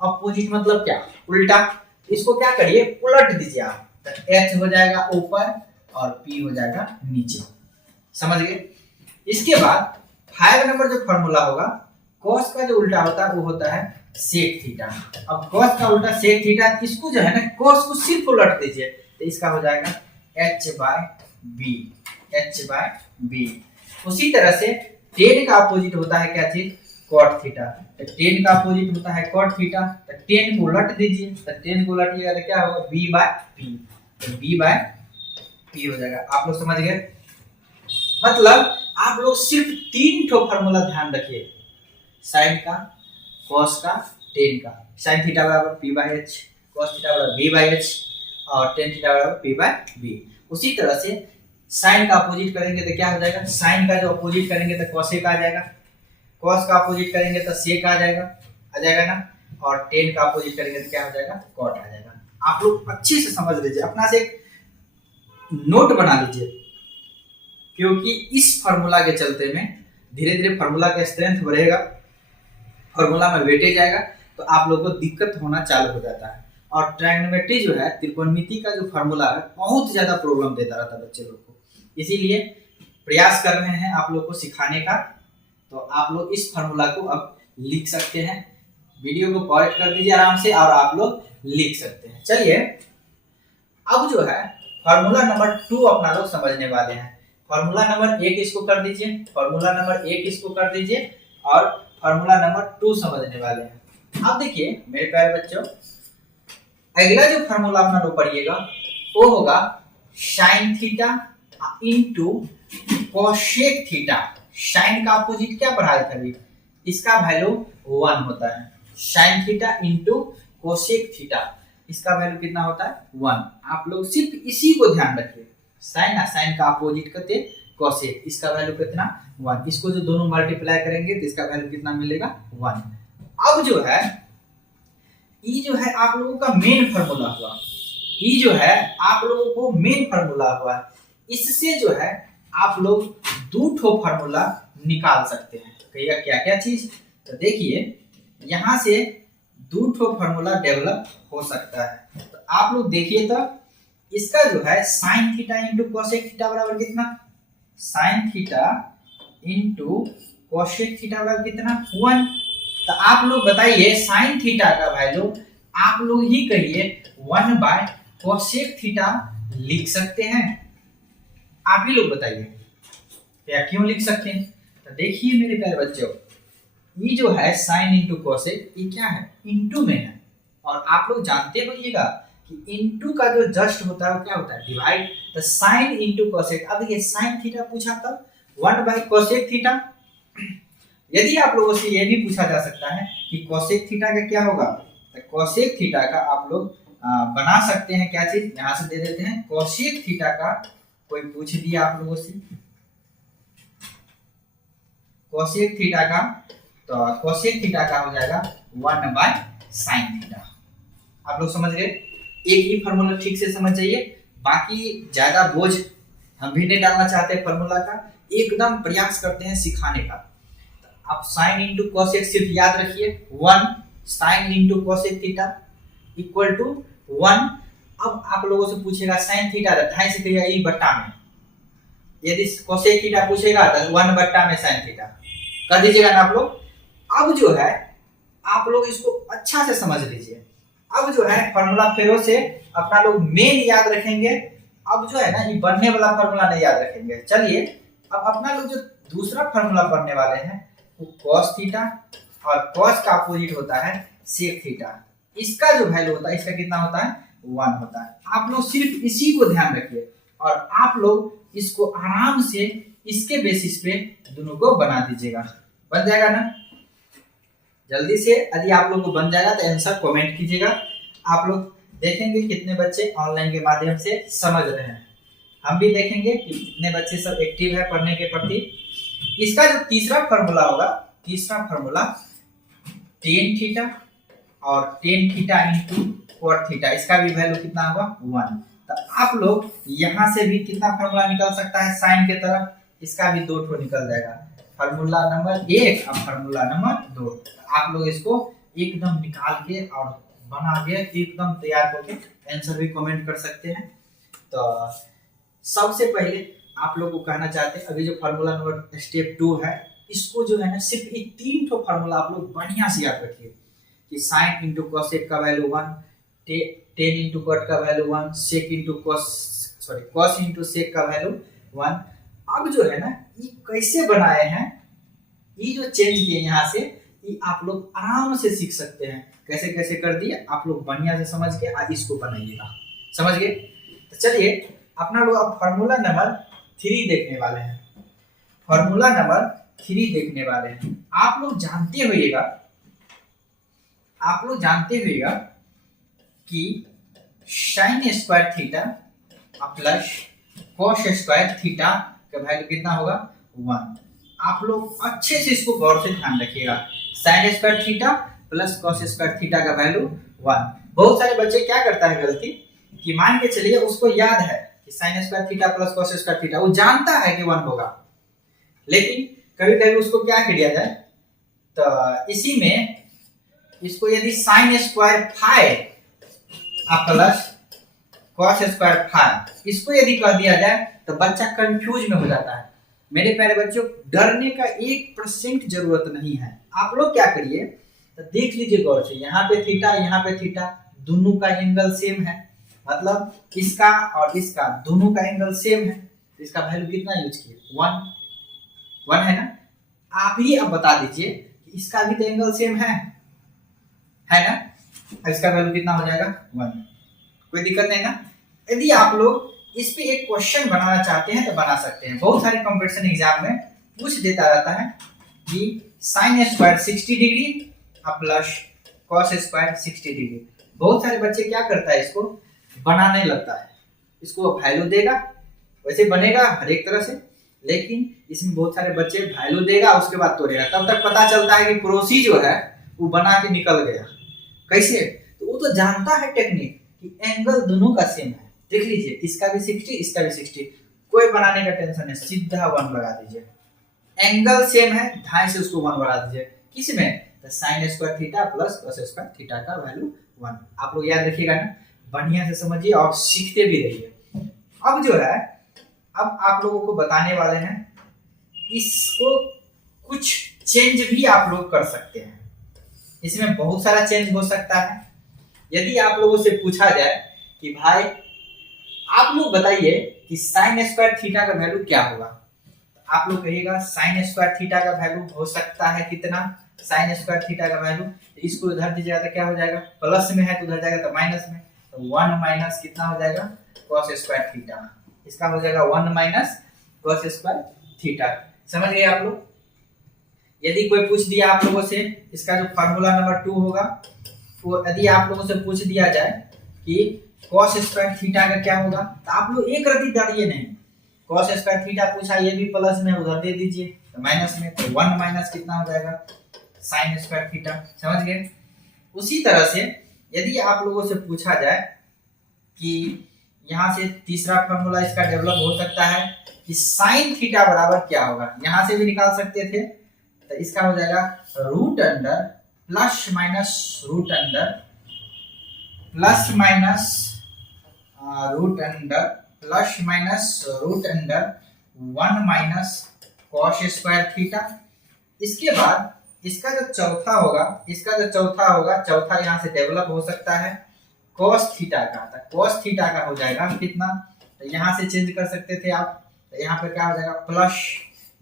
अपोजिट मतलब क्या, उल्टा। इसको क्या करिए उलट दीजिए आप, तो H हो जाएगा ऊपर और P हो जाएगा नीचे। समझ गए। इसके बाद 5 नंबर जो फॉर्मूला होगा, cos का जो उल्टा होता है वो होता है sec थीटा। अब cos का उल्टा sec थीटा, इसको जो है ना cos को सिर्फ उलट दीजिए तो इसका हो जाएगा H by B, H by B। उसी तरह से tan का अपोजिट होता है क्या चीज, cot थीटा। तो tan का अपोजिट होता है cot थीटा, तो tan को उलट दीजिए, तो tan को उलटिएगा तो क्या होगा B बाय P, तो B बाय पी हो जाएगा। आप लोग समझ गए? मतलब आप लोग सिर्फ 3 ठो फार्मूला ध्यान रखिए, साइन का, कॉस का, टेन का। साइन थीटा बराबर P by H, cos theta बराबर बी बाई एच और टेन थीटा बराबर पी बाई बी। उसी तरह से साइन का अपोजिट करेंगे तो क्या हो जाएगा, साइन का जो अपोजिट करेंगे तो कॉसेक आ जाएगा, कॉस का अपोजिट करेंगे तो सेक आ जाएगा ना, और टेन का अपोजिट करेंगे तो क्या हो जाएगा, कॉट आ जाएगा। आप लोग अच्छे से समझ लीजिए, अपना से एक नोट बना लीजिए, क्योंकि इस फार्मूला के चलते में धीरे धीरे फार्मूला का स्ट्रेंथ बढ़ेगा, फार्मूला में वेटेज आएगा तो आप लोगों को दिक्कत होना चालू हो जाता है। और ट्रायगोनोमेट्री जो है, त्रिकोणमिति का जो फार्मूला है, बहुत ज्यादा प्रॉब्लम देता रहता है बच्चे लोग को। इसीलिए प्रयास कर रहे हैं आप लोग को सिखाने का। तो आप लोग इस फार्मूला को अब लिख सकते हैं, वीडियो को पॉज कर दीजिए आराम से और आप लोग लिख सकते हैं। चलिए अब जो है फार्मूला नंबर 2 अपना लोग समझने वाले हैं। फार्मूला नंबर 1 इसको कर दीजिए, फार्मूला नंबर 1 इसको कर दीजिए और फार्मूला नंबर 2 समझने वाले हैं। अब देखिए मेरे प्यारे बच्चों, अगला जो फार्मूला अपना लोग पढ़िएगा वो होगा sine theta into cosec theta. साइन का अपोजिट क्या पढ़ा था अभी, इसका वैल्यू 1 होता है। Sine theta into cosec theta, इसका वैल्यू कितना होता है, 1। आप लोग सिर्फ इसी को ध्यान रखिए, साइन का अपोजिट करते कोसेक, इसका वैल्यू कितना, 1। इसको जो दोनों मल्टीप्लाई करेंगे तो इसका वैल्यू कितना मिलेगा, 1। अब जो है ये जो है आप लोगों का मेन फार्मूला हुआ, ये जो है आप लोगों को मेन फार्मूला हुआ। इससे जो है आप लोग 2 ठो फार्मूला निकाल सकते हैं। कहिएगा क्या क्या चीज, तो देखिए यहाँ से 2 ठो फार्मूला डेवलप हो सकता है। तो आप लोग देखिए तो इसका जो है sine theta into cosec theta बराबर कितना, sine theta into cosec theta बराबर कितना, 1। तो आप लोग बताइए साइन थीटा का वैल्यू आप लोग ही कहिए 1 बाय कोसेक थीटा लिख सकते हैं, आप ही लोग बताइए क्या क्यों लिख सकते हैं। तो देखिए मेरे प्यारे बच्चों, ये जो है साइन इंटू कोसेक, ये क्या है, इंटू में है। और आप लोग जानते होइएगा कि इंटू का जो जस्ट होता है वो क्या होता है, डिवाइड। तो साइन इंटू कोसेक, अब देखिए साइन थीटा पूछा था 1 बाय कोसेक थीटा। यदि आप लोगों से ये भी पूछा जा सकता है कि कोसेक थीटा का क्या होगा, तो कोसेक थीटा का आप लोग बना सकते हैं क्या चीज, यहां से दे देते हैं कोसेक थीटा का, कोई पूछ दिया आप लोगों से कोसेक थीटा का, तो कोसेक थीटा का हो जाएगा 1 बाय साइन थीटा। आप लोग समझ गए, एक ही फार्मूला ठीक से समझ जाइए, बाकी ज्यादा बोझ हम भी नहीं डालना चाहते फार्मूला का, एकदम प्रयास करते हैं सिखाने का। आप साइन इंटू कोसेक सिर्फ याद रखिए, 1 sine into cosec theta equal to 1। अब आप लोगों से पूछेगा साइन थीटा, 2.5 से कहिएगा ई बट्टा में, यदि कोसेक थीटा पूछेगा तो 1 बट्टा में साइन थीटा कर दीजिएगा ना आप लोग। अब जो है आप लोग इसको अच्छा से समझ लीजिए। अब जो है फार्मूला फेरो से अपना लोग मेन याद रखेंगे, अब जो है ना ये बढ़ने वाला फार्मूला नहीं याद रखेंगे। चलिए अब अपना लोग जो दूसरा फार्मूला पढ़ने वाले हैं वो कॉस थीटा, और कॉस का अपोजिट होता है सेक थीटा। इसका जो वैल्यू होता है, इसका कितना होता है, 1 होता है। आप लोग सिर्फ इसी को ध्यान रखिए और आप लोग इसको आराम से इसके बेसिस पे दोनों को बना दीजिएगा, बन जाएगा ना जल्दी से। यदि आप लोग को बन जाएगा तो आंसर कमेंट कीजिएगा, आप लोग देखेंगे कितने बच्चे ऑनलाइन के माध्यम से समझ रहे हैं, हम भी देखेंगे कि कितने बच्चे सब एक्टिव है पढ़ने के प्रति। इसका जो तीसरा फार्मूला होगा, तीसरा फार्मूला टेन थीटा और tan theta into cot theta, इसका भी वैल्यू कितना होगा, 1। तो आप लोग यहाँ से भी कितना फार्मूला निकल सकता है साइन के तरफ, इसका भी 2 ठो निकल जाएगा, फार्मूला नंबर 1 और फार्मूला नंबर 2। आप लोग इसको एकदम निकाल के और बना के एकदम तैयार करके आंसर भी कमेंट कर सकते हैं। तो सबसे पहले आप लोग को कहना चाहते हैं, अभी जो फार्मूला नंबर स्टेप 2 है, इसको जो है ना सिर्फ एक 3 ठो फार्मूला आप लोग बढ़िया से याद रखिए कि साइन इंटू कोसेक का वैल्यू 1, टेन इंटू कोट का वैल्यू 1, सेक इंटू कॉस इंटू सेक का वैल्यू 1। अब जो है ना ये कैसे बनाए हैं, ये जो चेंज किए यहाँ से, ये आप लोग आराम से सीख सकते हैं कैसे कैसे कर दिए। आप लोग बढ़िया से समझ के आज इसको बनाइएगा, समझ गए। तो चलिए अपना लोग अब फॉर्मूला नंबर 3 देखने वाले हैं। फॉर्मूला नंबर 3 देखने वाले हैं। आप लोग जानते होइएगा कि sine square theta plus cos square theta का वैल्यू कितना होगा 1। आप लोग अच्छे से इसको गौर से ध्यान रखिएगा। Sine square theta plus cos square theta का वैल्यू 1। बहुत सारे बच्चे क्या करता है गलती कि मान के चलिए उसको याद है कि sine square theta plus cos square theta, वो जानता है कि 1 होगा, लेकिन कभी कभी उसको क्या किया जाए, तो इसी में इसको यदि sine square five plus cos square five इसको यदि कह दिया जाए तो बच्चा कंफ्यूज में हो जाता है। मेरे प्यारे बच्चों, डरने का 1% जरूरत नहीं है। आप लोग क्या करिए तो देख लीजिए गौर से, यहाँ पे थीटा, दोनों का एंगल सेम है, मतलब इसका और इसका दोनों का एंगल सेम है, तो इसका वैल्यू कितना यूज किए 1 है ना। आप ही अब बता दीजिए कि इसका भी तो एंगल सेम है ना, इसका वैल्यू कितना हो जाएगा 1। कोई दिक्कत नहीं ना। यदि आप लोग इस पे एक क्वेश्चन बनाना चाहते हैं तो बना सकते हैं। बहुत सारे कंपटीशन एग्जाम में पूछ देता रहता है कि sine square 60 degree plus cos square 60 degree. बहुत सारे बच्चे क्या करता है, इसको बनाने लगता है, इसको वैल्यू देगा, वैसे बनेगा हर एक तरह से, लेकिन इसमें बहुत सारे बच्चे वैल्यू देगा उसके बाद तोड़ेगा, तब तक पता चलता है कि पड़ोसी जो है वो बना के निकल गया। कैसे? तो वो तो जानता है टेक्निक कि एंगल दोनों का सेम है। देख लीजिए, इसका भी 60, इसका भी 60, कोई बनाने का टेंशन है, सीधा 1 लगा दीजिए। एंगल सेम है, ढाई से उसको 1 बढ़ा दीजिए। किसमें? तो sine square theta plus cos square theta का वैल्यू 1। आप लोग याद रखिएगा ना, बढ़िया से समझिए और सीखते भी रहिए। अब जो है, अब आप लोगों को बताने वाले हैं, इसको कुछ चेंज भी आप लोग कर सकते हैं। इसमें बहुत सारा चेंज हो सकता है। यदि आप लोगों से पूछा जाए कि भाई आप लोग बताइए कि साइन स्क्वायर थीटा का वैल्यू क्या होगा, आप लोग कहिएगा साइन स्क्वायर थीटा का वैल्यू हो सकता है कितना, साइन स्क्वायर थीटा का वैल्यू, इसको इधर दीजिएगा तो क्या हो जाएगा, प्लस में है तो उधर जाएगा तो माइनस में, तो 1 माइनस कितना हो जाएगा कॉस स्क्वायर थीटा, इसका हो जाएगा 1 माइनस कॉस स्क्वायर थीटा। समझ गए आप लोग? यदि कोई पूछ दिया आप लोगों से, इसका जो फार्मूला नंबर 2 होगा, तो यदि आप लोगों से पूछ दिया जाए कि कॉस स्क्वायर थीटा का क्या होगा, तो आप लोग एक रत्ती डरिए नहीं। कॉस स्क्वायर थीटा पूछा, ये भी प्लस में उधर दे दीजिए तो माइनस में, तो 1 माइनस कितना हो जाएगा साइन स्क्वायर थीटा। समझ गए? उसी तरह से यदि आप लोगों से पूछा जाए कि यहाँ से तीसरा फार्मूला इसका डेवलप हो सकता है कि साइन थीटा बराबर क्या होगा, यहाँ से भी निकाल सकते थे, तो इसका हो जाएगा root under plus minus root under plus minus root under plus minus root under 1 minus cos square theta. इसके बाद इसका जो चौथा होगा, चौथा यहाँ से डेवलप हो सकता है कॉस थीटा का, तो कॉस थीटा का हो जाएगा कितना, तो यहाँ से चेंज कर सकते थे आप, तो यहाँ पे क्या हो जाएगा plus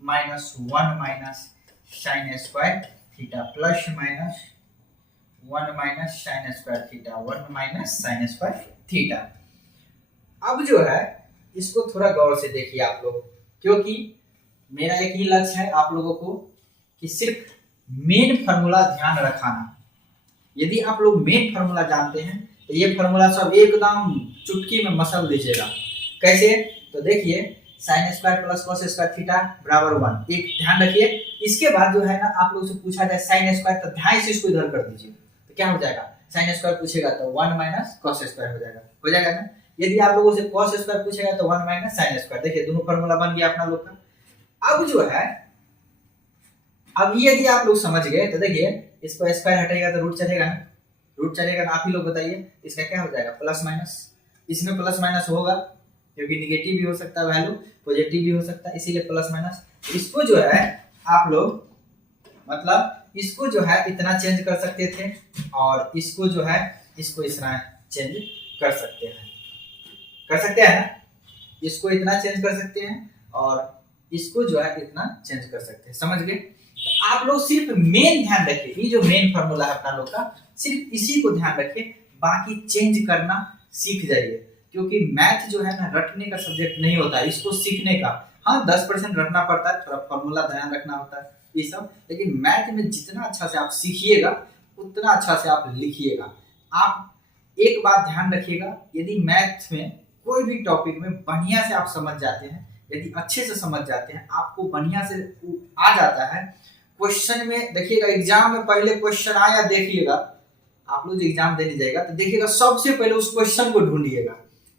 minus 1 minus sine square theta, plus minus 1 minus sine square theta, 1 minus sine square theta. अब जो है इसको थोड़ा गौर से देखिए आप लोग, क्योंकि मेरा एक ही लक्ष्य है आप लोगों को कि सिर्फ मेन फार्मूला ध्यान रखाना। यदि आप लोग मेन फार्मूला जानते हैं तो ये फार्मूला सब एकदम चुटकी में मसल दीजिएगा। कैसे? तो देखिए, sine square plus cos square theta बराबर 1, एक ध्यान रखिए। इसके बाद जो है ना, आप लोग से पूछा जाए साइन स्क्वायर, तो ढाई से इसको इधर कर दीजिए, तो क्या हो जाएगा, साइन स्क्वायर पूछेगा तो 1 माइनस कॉस स्क्वायर हो जाएगा ना। यदि आप लोगों से कॉस स्क्वायर पूछेगा तो 1 माइनस साइन स्क्वायर। देखिए, दोनों फार्मूला बन गया अपना लोग का। अब जो है, अब यदि आप लोग समझ गए तो देखिए, इसको स्क्वायर हटेगा तो रूट चलेगा ना, रूट चलेगा ना। आप ही लोग बताइए इसका क्या हो जाएगा, प्लस माइनस। इसमें प्लस माइनस होगा क्योंकि निगेटिव भी हो सकता है वैल्यू, पॉजिटिव भी हो सकता है, इसीलिए प्लस माइनस। इसको जो है आप लोग, मतलब इसको जो है इतना चेंज कर सकते थे, और इसको जो है इसको इतना चेंज कर सकते हैं ना, इसको इतना चेंज कर सकते हैं और इसको जो है इतना चेंज कर सकते हैं। समझ गए? आप लोग सिर्फ मेन ध्यान रखिए, ये जो मेन फार्मूला है अपना लोग का, सिर्फ इसी को ध्यान रखिए, बाकी चेंज करना सीख जाइए। क्योंकि मैथ जो है ना रटने का सब्जेक्ट नहीं होता है, इसको सीखने का। हाँ 10% रटना पड़ता है, थोड़ा फॉर्मूला ध्यान रखना होता है ये सब, लेकिन मैथ में जितना अच्छा से आप सीखिएगा उतना अच्छा से आप लिखिएगा। आप एक बात ध्यान रखिएगा, यदि मैथ में कोई भी टॉपिक में बढ़िया से आप समझ जाते हैं, यदि अच्छे से समझ जाते हैं, आपको बढ़िया से आ जाता है क्वेश्चन में। देखिएगा एग्जाम में पहले क्वेश्चन आया, देखिएगा आप लोग एग्जाम देने जाएगा तो देखिएगा सबसे पहले उस क्वेश्चन को ढूंढिएगा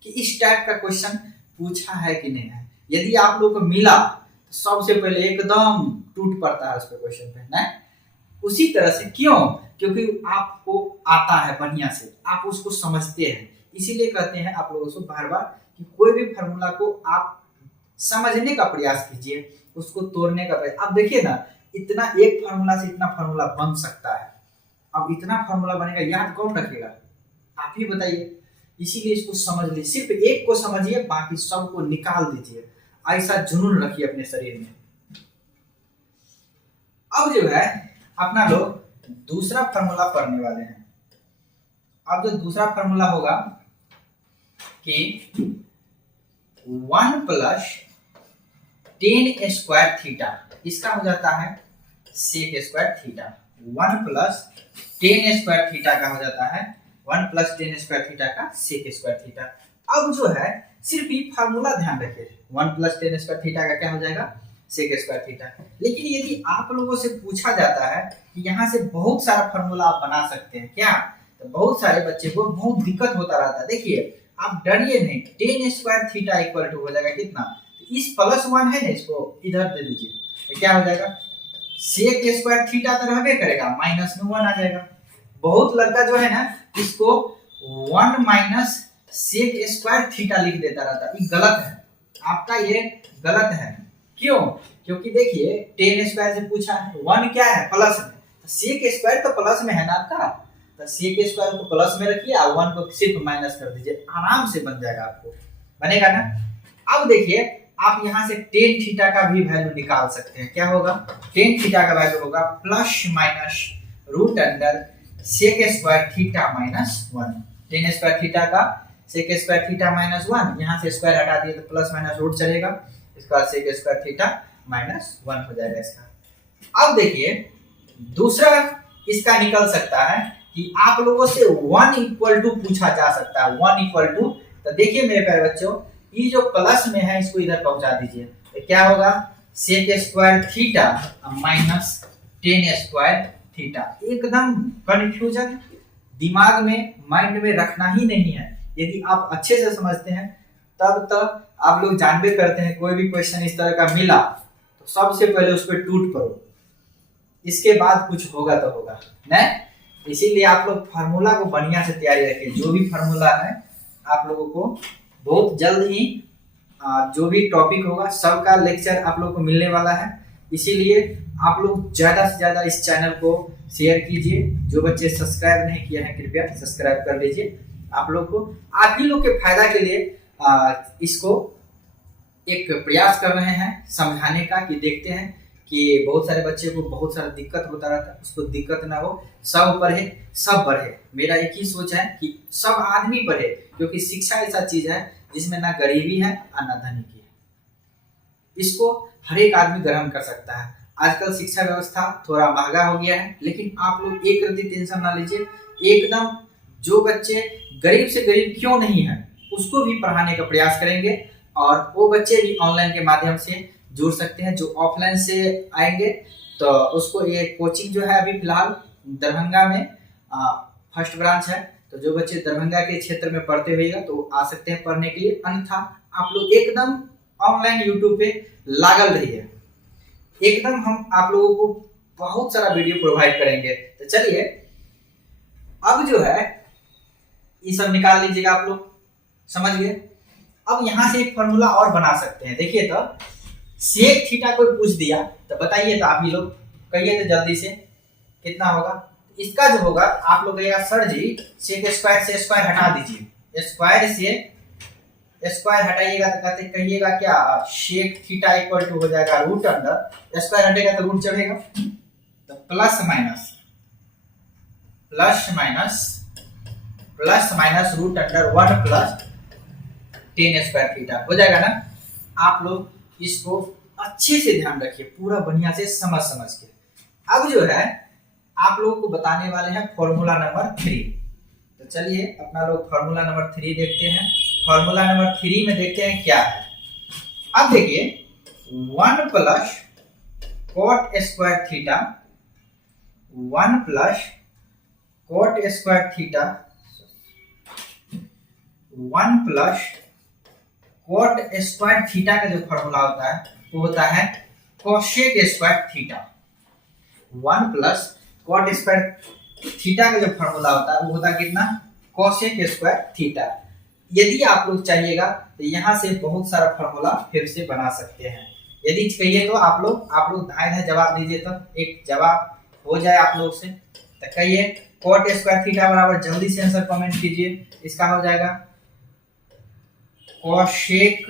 कि इस टाइप का क्वेश्चन पूछा है कि नहीं है। यदि आप लोग को मिला तो सबसे पहले एकदम टूट पड़ता है उस पे क्वेश्चन पे ना। उसी तरह से क्यों, क्योंकि आपको आता है बढ़िया से, आप उसको समझते हैं, इसीलिए कहते हैं आप लोगों से बार बार कि कोई भी फार्मूला को आप समझने का प्रयास कीजिए, उसको तोड़ने का प्रयास। अब देखिए ना, इतना एक फार्मूला से इतना फार्मूला बन सकता है, अब इतना फार्मूला बनेगा, याद कौन रखेगा, आप ही बताइए। इसीलिए इसको समझ लीजिए, सिर्फ एक को समझिए, बाकी सब को निकाल दीजिए, ऐसा जुनून रखिए अपने शरीर में। अब जो है अपना लोग दूसरा फार्मूला पढ़ने वाले हैं। अब जो दूसरा फार्मूला होगा कि 1 प्लस 10 स्क्वायर थीटा, इसका हो जाता है sec square theta. 1 plus 10 square theta का हो जाता है 1 प्लस 10 स्क्वायर थीटा का सेक स्क्वायर थीटा। अब जो है सिर्फ ये फार्मूला ध्यान रखिए, 1 प्लस 10 स्क्वायर थीटा का क्या हो जाएगा, सेक स्क्वायर थीटा। लेकिन यदि आप लोगों से पूछा जाता है कि यहाँ से बहुत सारा फार्मूला आप बना सकते हैं क्या, तो बहुत सारे बच्चे को बहुत दिक्कत होता रहता है। देखिए आप डरिए नहीं, 10 स्क्वायर थीटा इक्वल टू हो जाएगा कितना, इस प्लस 1 है ना, इसको इधर दे दीजिए, तो क्या हो जाएगा, सेक स्क्वायर थीटा तो रहबे करेगा, माइनस में 1 आ जाएगा। बहुत लड़का जो है ना इसको 1 माइनस सेक स्क्वायर थीटा लिख देता रहता है, ये गलत है, आपका ये गलत है। क्यों, क्योंकि देखिए 10 स्क्वायर से पूछा है, 1 क्या है प्लस में, तो सेक स्क्वायर तो प्लस में है ना आपका, तो सेक स्क्वायर को प्लस में रखिए और 1 को सिर्फ माइनस कर दीजिए, आराम से बन जाएगा, आपको बनेगा ना। अब देखिए आप यहाँ से टेन थीटा का भी वैल्यू निकाल सकते हैं, क्या होगा, टेन थीटा का वैल्यू होगा plus minus root under sec square theta minus 1। Tan square theta का सेक स्क्वायर थीटा माइनस 1, यहाँ से स्क्वायर हटा दिए तो प्लस माइनस रूट चलेगा, इसका सेक स्क्वायर थीटा माइनस 1 हो जाएगा इसका। अब देखिए दूसरा इसका निकल सकता है कि आप लोगों से 1 इक्वल टू पूछा जा सकता है, 1 इक्वल टू, तो देखिए मेरे प्यारे बच्चों, ये जो प्लस में है इसको इधर पहुंचा दीजिए, तो क्या होगा, sec square theta minus 10 square theta. एकदम कंफ्यूजन दिमाग में, माइंड में रखना ही नहीं है। यदि आप अच्छे से समझते हैं तब तक आप लोग जानबे करते हैं, कोई भी क्वेश्चन इस तरह का मिला तो सबसे पहले उस पर टूट पड़ो, इसके बाद कुछ होगा तो होगा न। इसीलिए आप लोग फार्मूला को बढ़िया से तैयारी रखें, जो भी फार्मूला है आप लोगों को बहुत जल्द ही जो भी टॉपिक होगा सबका लेक्चर आप लोग को मिलने वाला है। इसीलिए आप लोग ज्यादा से ज्यादा इस चैनल को शेयर कीजिए, जो बच्चे सब्सक्राइब नहीं किए हैं कृपया सब्सक्राइब कर लीजिए। आप लोग को, आप ही लोग के फायदा के लिए इसको एक प्रयास कर रहे हैं समझाने का, कि देखते हैं कि बहुत सारे बच्चे को बहुत सारा दिक्कत होता रहता है, उसको दिक्कत ना हो, सब पढ़े सब बढ़े। मेरा एक ही सोच है कि सब आदमी पढ़े, क्योंकि शिक्षा ऐसा चीज है जिसमें ना गरीबी है और ना धनी की है, इसको हर एक आदमी ग्रहण कर सकता है। आजकल शिक्षा व्यवस्था थोड़ा महंगा हो गया है, लेकिन आप लोग एक रत्ती टेंशन ना लीजिए, एकदम जो बच्चे गरीब से गरीब क्यों नहीं है उसको भी पढ़ाने का प्रयास करेंगे, और वो बच्चे भी ऑनलाइन के माध्यम से जुड़ सकते हैं। जो ऑफलाइन से आएंगे तो उसको ये कोचिंग जो है अभी फिलहाल दरभंगा में फर्स्ट ब्रांच है, तो जो बच्चे दरभंगा के क्षेत्र में पढ़ते हुएगा तो आ सकते हैं पढ़ने के लिए, अन्यथा आप लोग एकदम ऑनलाइन यूट्यूब पे लागल रहिए, एकदम हम आप लोगों को बहुत सारा वीडियो प्रोवाइड करेंगे। तो चलिए अब जो है ये सब निकाल लीजिएगा, आप लोग समझ गए। अब यहाँ से एक फॉर्मूला और बना सकते हैं, देखिए तो सेक थीटा कोई पूछ दिया तो बताइए, तो आप ही लोग कहिए तो जल्दी से कितना होगा। इसका जो होगा आप लोग कहिएगा सर जी सेक स्क्वायर से स्क्वायर हटा दीजिए, स्क्वायर से स्क्वायर हटाइएगा तो कहते कहिएगा क्या, सेक थीटा इक्वल टू हो जाएगा रूट अंडर, स्क्वायर हटेगा तो रूट चढ़ेगा, तो plus minus plus minus plus minus root under 1 plus tan square theta हो जाएगा ना। आप लोग इसको अच्छे से ध्यान रखिए, पूरा बढ़िया से समझ समझ के। अब जो है आप लोगों को बताने वाले हैं फॉर्मूला नंबर 3। तो चलिए अपना लोग फॉर्मूला नंबर 3 देखते हैं। फॉर्मूला नंबर 3 में देखते हैं क्या है। अब देखिए 1 plus cot square theta, 1 plus cot square theta, 1 plus cot square theta का जो फॉर्मूला होता है वो होता है cosec square theta. 1 plus cot square theta का जो फॉर्मूला होता है वो होता है कितना, कोसेक स्क्वायर थीटा। यदि आप लोग चाहिएगा तो यहाँ से बहुत सारा फॉर्मूला फिर से बना सकते हैं। यदि कहिए तो आप लोग धाए जवाब दीजिए तो एक जवाब हो जाए आप लोग से। तो कहिए कॉट स्क्वायर थीटा बराबर, जल्दी से आंसर कमेंट कीजिए। इसका हो जाएगा कोसेक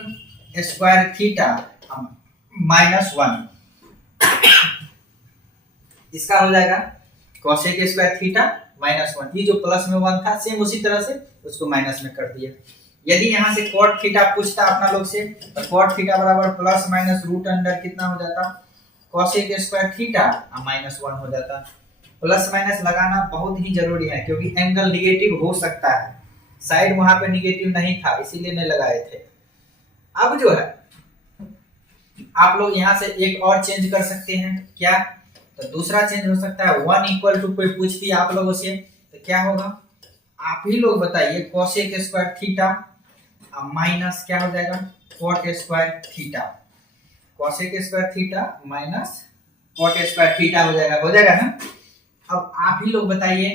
स्क्वायर थीटा -1। इसका हो जाएगा कोसेक स्क्वायर थीटा -1। ये जो प्लस में 1 था सेम उसी तरह से उसको माइनस में कर दिया। यदि यहाँ से कॉट थीटा पूछता अपना लोग से तो कॉट थीटा बराबर प्लस माइनस रूट अंडर कितना हो जाता, कोसेक स्क्वायर थीटा -1 हो जाता। प्लस माइनस लगाना बहुत ही जरूरी है क्योंकि एंगल निगेटिव हो सकता है। साइड वहां पे निगेटिव नहीं था इसीलिए नहीं लगाए थे। अब जो है आप लोग यहाँ से एक और चेंज कर सकते हैं। क्या? तो दूसरा चेंज हो सकता है 1 इक्वल टू कोई पूछ दिया आप लोगों से तो क्या होगा, आप ही लोग बताइए। कोसेक स्क्वायर थीटा माइनस क्या हो जाएगा, cot square theta. Cosec square theta minus cot square theta हो जाएगा ना। अब आप ही लोग बताइए,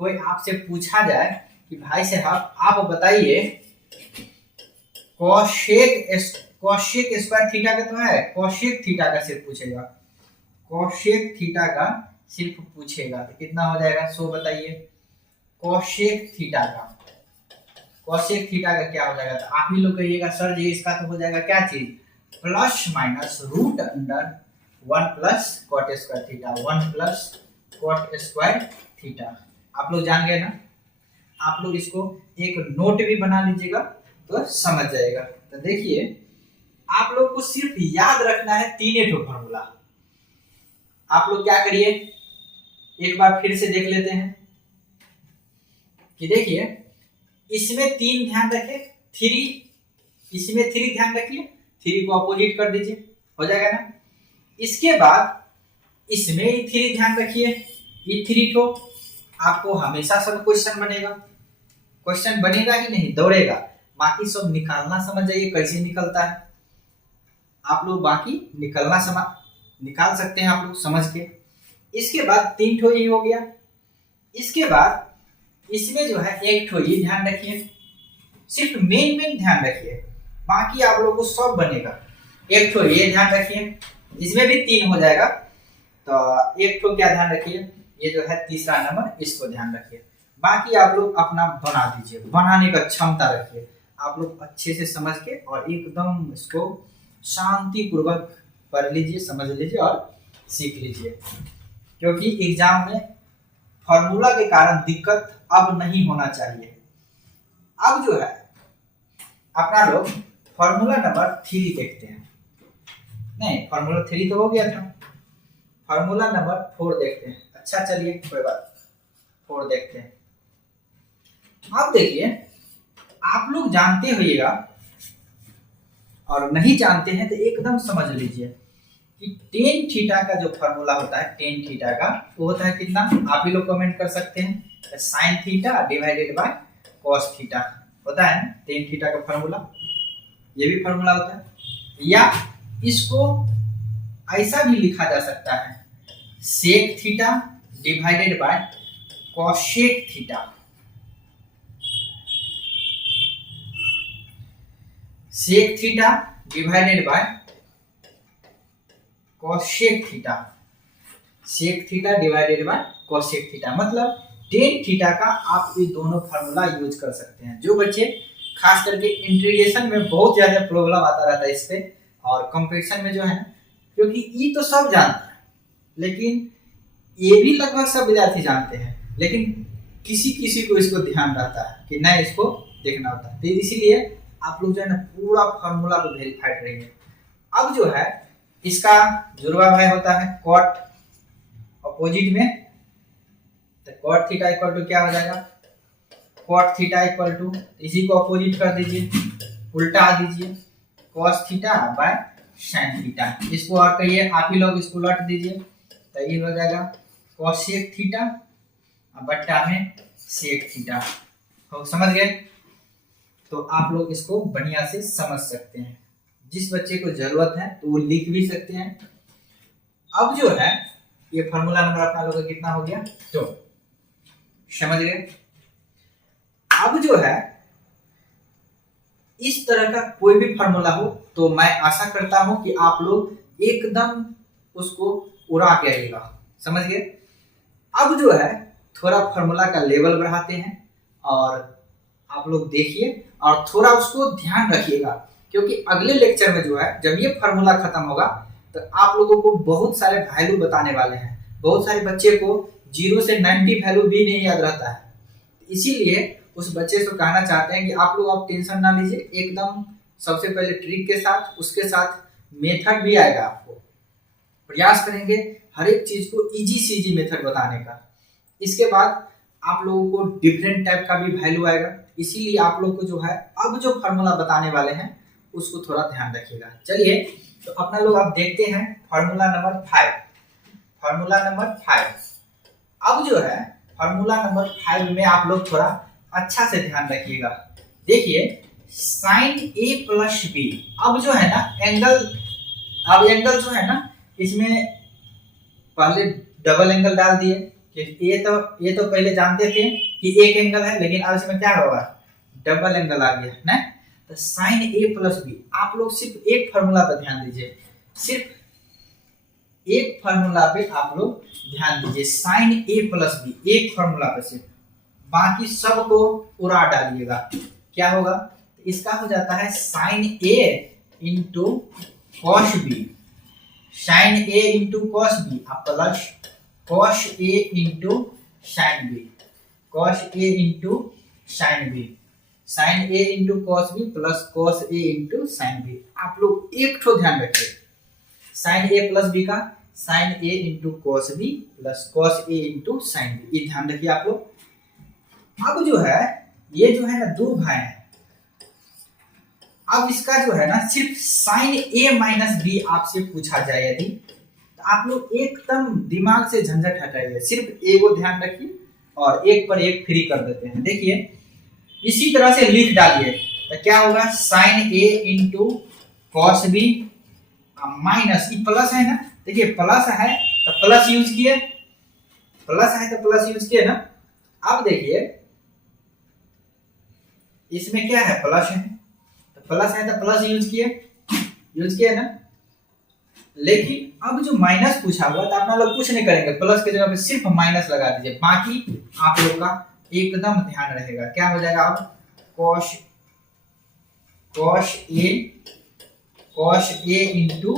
कोई आपसे पूछा जाए कि भाई साहब आप बताइए कोसेक स्क्वायर थीटा का तो है, कोसेक थीटा का सिर्फ पूछेगा, कोसेक थीटा का सिर्फ पूछेगा तो कितना हो जाएगा 100 बताइए। कोसेक थीटा का क्या हो जाएगा, तो आप ही लोग कहिएगा सर जी इसका तो हो जाएगा क्या चीज, plus minus root under 1 plus cot square theta, 1 plus cot square theta. आप लोग जान गए ना। आप लोग इसको एक नोट भी बना लीजिएगा तो समझ जाएगा। तो देखिए आप लोग को सिर्फ याद रखना है 3 फॉर्मूला। आप लोग क्या करिए, एक बार फिर से देख लेते हैं कि देखिए इसमें 3 ध्यान रखिए, 3 इसमें 3 ध्यान रखिए, 3 को अपोजिट कर दीजिए हो जाएगा ना। इसके बाद इसमें ही 3 ध्यान रखिए, ये 3 को आपको हमेशा सब क्वेश्चन बनेगा ही नहीं, दौड़ेगा। बाकी सब निकालना समझ जाइए कैसे निकलता है। आप लोग बाकी निकाल सकते हैं आप लोग समझ के। इसके बाद 3 ठो ये हो गया। इसके बाद इसमें जो है 1 ठो ये ध्यान रखिए, सिर्फ मेन ध्यान रखिए, बाकी आप लोगों को सब बनेगा। 1 ठो ये ध्यान रखिए, इसमें भी 3 हो जाएगा। तो 1 ठो क्या ध्यान रखिए, ये जो है तीसरा नंबर, इसको ध्यान रखिए। बाकी आप लोग अपना बना दीजिए, बनाने का क्षमता रखिए। आप लोग अच्छे से समझ के और एकदम इसको शांति पूर्वक पढ़ लीजिए, समझ लीजिए और सीख लीजिए, क्योंकि एग्जाम में फॉर्मूला के कारण दिक्कत अब नहीं होना चाहिए। अब जो है अपना लोग फॉर्मूला नंबर 3 देखते हैं। नहीं, फॉर्मूला 3 तो हो गया था, फॉर्मूला नंबर 4 देखते हैं। अच्छा चलिए कोई बात, 4 देखते हैं। अब देखिए आप लोग जानते होइएगा और नहीं जानते हैं तो एकदम समझ लीजिए कि टेन थीटा का जो फॉर्मूला होता है, टेन थीटा का वो होता है कितना, आप ही लोग कमेंट कर सकते हैं। Sine theta divided by cos theta होता है ना, टेन थीटा का फॉर्मूला। ये भी फॉर्मूला होता है, या इसको ऐसा भी लिखा जा सकता है, sec theta divided by cosec theta. Sec theta divided by cosec theta, sec theta divided by cosec theta, मतलब टेन थीटा का आप ये दोनों फार्मूला यूज कर सकते हैं। जो बच्चे खास करके इंटीग्रेशन में बहुत ज्यादा प्रॉब्लम आता रहता है इस पे, और कंपटीशन में जो है, क्योंकि ये तो सब जानता है लेकिन ये भी लगभग सब विद्यार्थी जानते हैं, लेकिन किसी किसी को इसको ध्यान रहता है कि नहीं इसको देखना होता है। तो इसीलिए आप लोग जो है ना पूरा फॉर्मूला को वेरीफाई करेंगे। अब जो है इसका जुड़वा भाई होता है कॉट अपोजिट में, तो कॉट थीटा इक्वल टू क्या हो जाएगा, कॉट थीटा इक्वल टू, इसी को अपोजिट कर दीजिए, उल्टा दीजिए, cos theta by sine theta. इसको और कहिए, आप ही लोग इसको उलट दीजिए, तो ये हो जाएगा कॉसेक थीटा बट्टा में सेक थीटा। हो समझ गए? तो आप लोग इसको बढ़िया से समझ सकते हैं। जिस बच्चे को जरूरत है तो वो लिख भी सकते हैं। अब जो है ये फॉर्मूला नंबर अपना लोगों का कितना हो गया, तो समझ गए? अब जो है इस तरह का कोई भी फॉर्मूला हो तो मैं आशा करता हूं कि आप लोग एकदम उसको उड़ा के आइएगा। समझ गए? अब जो है थोड़ा फॉर्मूला का लेवल बढ़ाते हैं और आप लोग देखिए और थोड़ा उसको ध्यान रखिएगा, क्योंकि अगले लेक्चर में जो है जब ये फॉर्मूला खत्म होगा तो आप लोगों को बहुत सारे वैल्यू बताने वाले हैं। बहुत सारे बच्चे को 0 से 90 वैल्यू भी नहीं याद रहता है, इसीलिए उस बच्चे से कहना चाहते हैं कि आप लोग आप टेंशन ना लीजिए, एकदम सबसे पहले ट्रिक के साथ उसके साथ मेथड भी आएगा। आपको प्रयास करेंगे हर एक चीज को इजी से इजी मेथड बताने का। इसके बाद आप लोगों को डिफरेंट टाइप का भी वैल्यू आएगा, इसीलिए आप लोग को जो है अब जो फॉर्मूला बताने वाले हैं उसको थोड़ा ध्यान रखिएगा। चलिए तो अपना लोग आप देखते हैं फॉर्मूला नंबर 5। फॉर्मूला नंबर 5 अब जो है फॉर्मूला नंबर 5 में आप लोग थोड़ा अच्छा से ध्यान रखिएगा। देखिए साइन ए प्लस बी, अब जो है ना एंगल, अब एंगल जो है ना इसमें पहले डबल एंगल डाल दिए कि ये तो पहले जानते थे कि एक एंगल है, लेकिन अब इसमें क्या होगा, डबल एंगल आ गया ना। तो साइन ए प्लस बी, आप लोग सिर्फ एक फार्मूला पर ध्यान दीजिए, सिर्फ एक फार्मूला पे आप लोग ध्यान दीजिए, साइन ए प्लस बी, एक फार्मूला पे सिर्फ, बाकी सब को उड़ा डालिएगा। क्या होगा, इसका हो जाता है sine A into cos B, sine A into cos B plus cos A into sine B, cos A into sine B, sine A into cos B plus cos A into sine B. आप लोग एक ठो ध्यान रखिए, sine A plus B का sine A into cos B plus cos A into sine B, ये ध्यान रखिए आप लोग। अब जो है ये जो है ना दो भाई हैं, अब इसका जो है ना सिर्फ साइन ए माइनस बी आपसे पूछा जाए यदि, तो आप लोग एकदम दिमाग से झंझट हटाइए, सिर्फ ए को ध्यान रखिए और एक पर एक फ्री कर देते हैं। देखिए इसी तरह से लिख डालिए, तो क्या होगा, sign A into cos B minus, ये प्लस है ना, देखिए प्लस है तो प्लस यूज किए, प्लस है तो प्लस यूज किए ना। अब देखिए इसमें क्या है, प्लस है तो प्लस है तो प्लस यूज किए ना। लेकिन अब जो माइनस पूछा हुआ तो आप लोग कुछ नहीं करेंगे, प्लस के जगह पे सिर्फ माइनस लगा दीजिए, बाकी आप लोग का एकदम ध्यान रहेगा। क्या हो जाएगा, अब cos A into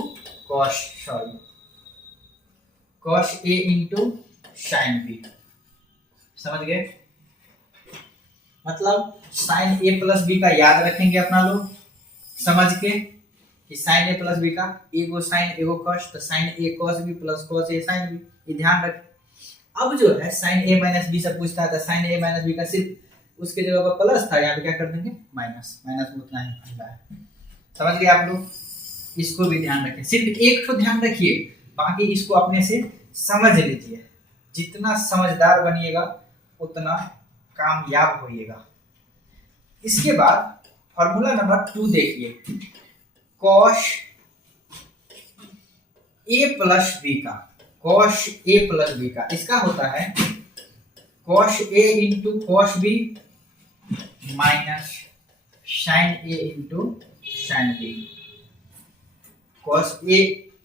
cos A into sine B, समझ गए? मतलब साइन ए प्लस बी का याद रखेंगे अपना लोग समझ के कि साइन ए प्लस बी का एगो साइन एगो कॉस, तो साइन ए कॉस बी प्लस कॉस ए साइन बी, ये ध्यान रखें। अब जो है साइन ए माइनस बी से पूछता है तो साइन ए माइनस बी का सिर्फ उसके जगह पर प्लस था, यहाँ पे क्या कर देंगे माइनस, माइनस में उतना ही फंसा है। समझ गए आप लोग? इसको भी ध्यान रखें, सिर्फ एक तो ध्यान रखिए, बाकी इसको अपने से समझ लीजिए। जितना समझदार बनिएगा उतना कामयाब होइएगा। इसके बाद फॉर्मूला नंबर 2 देखिए, कॉस ए प्लस बी का, कॉस ए प्लस बी का इसका होता है cos A into cos B minus sine A into sine B, cos A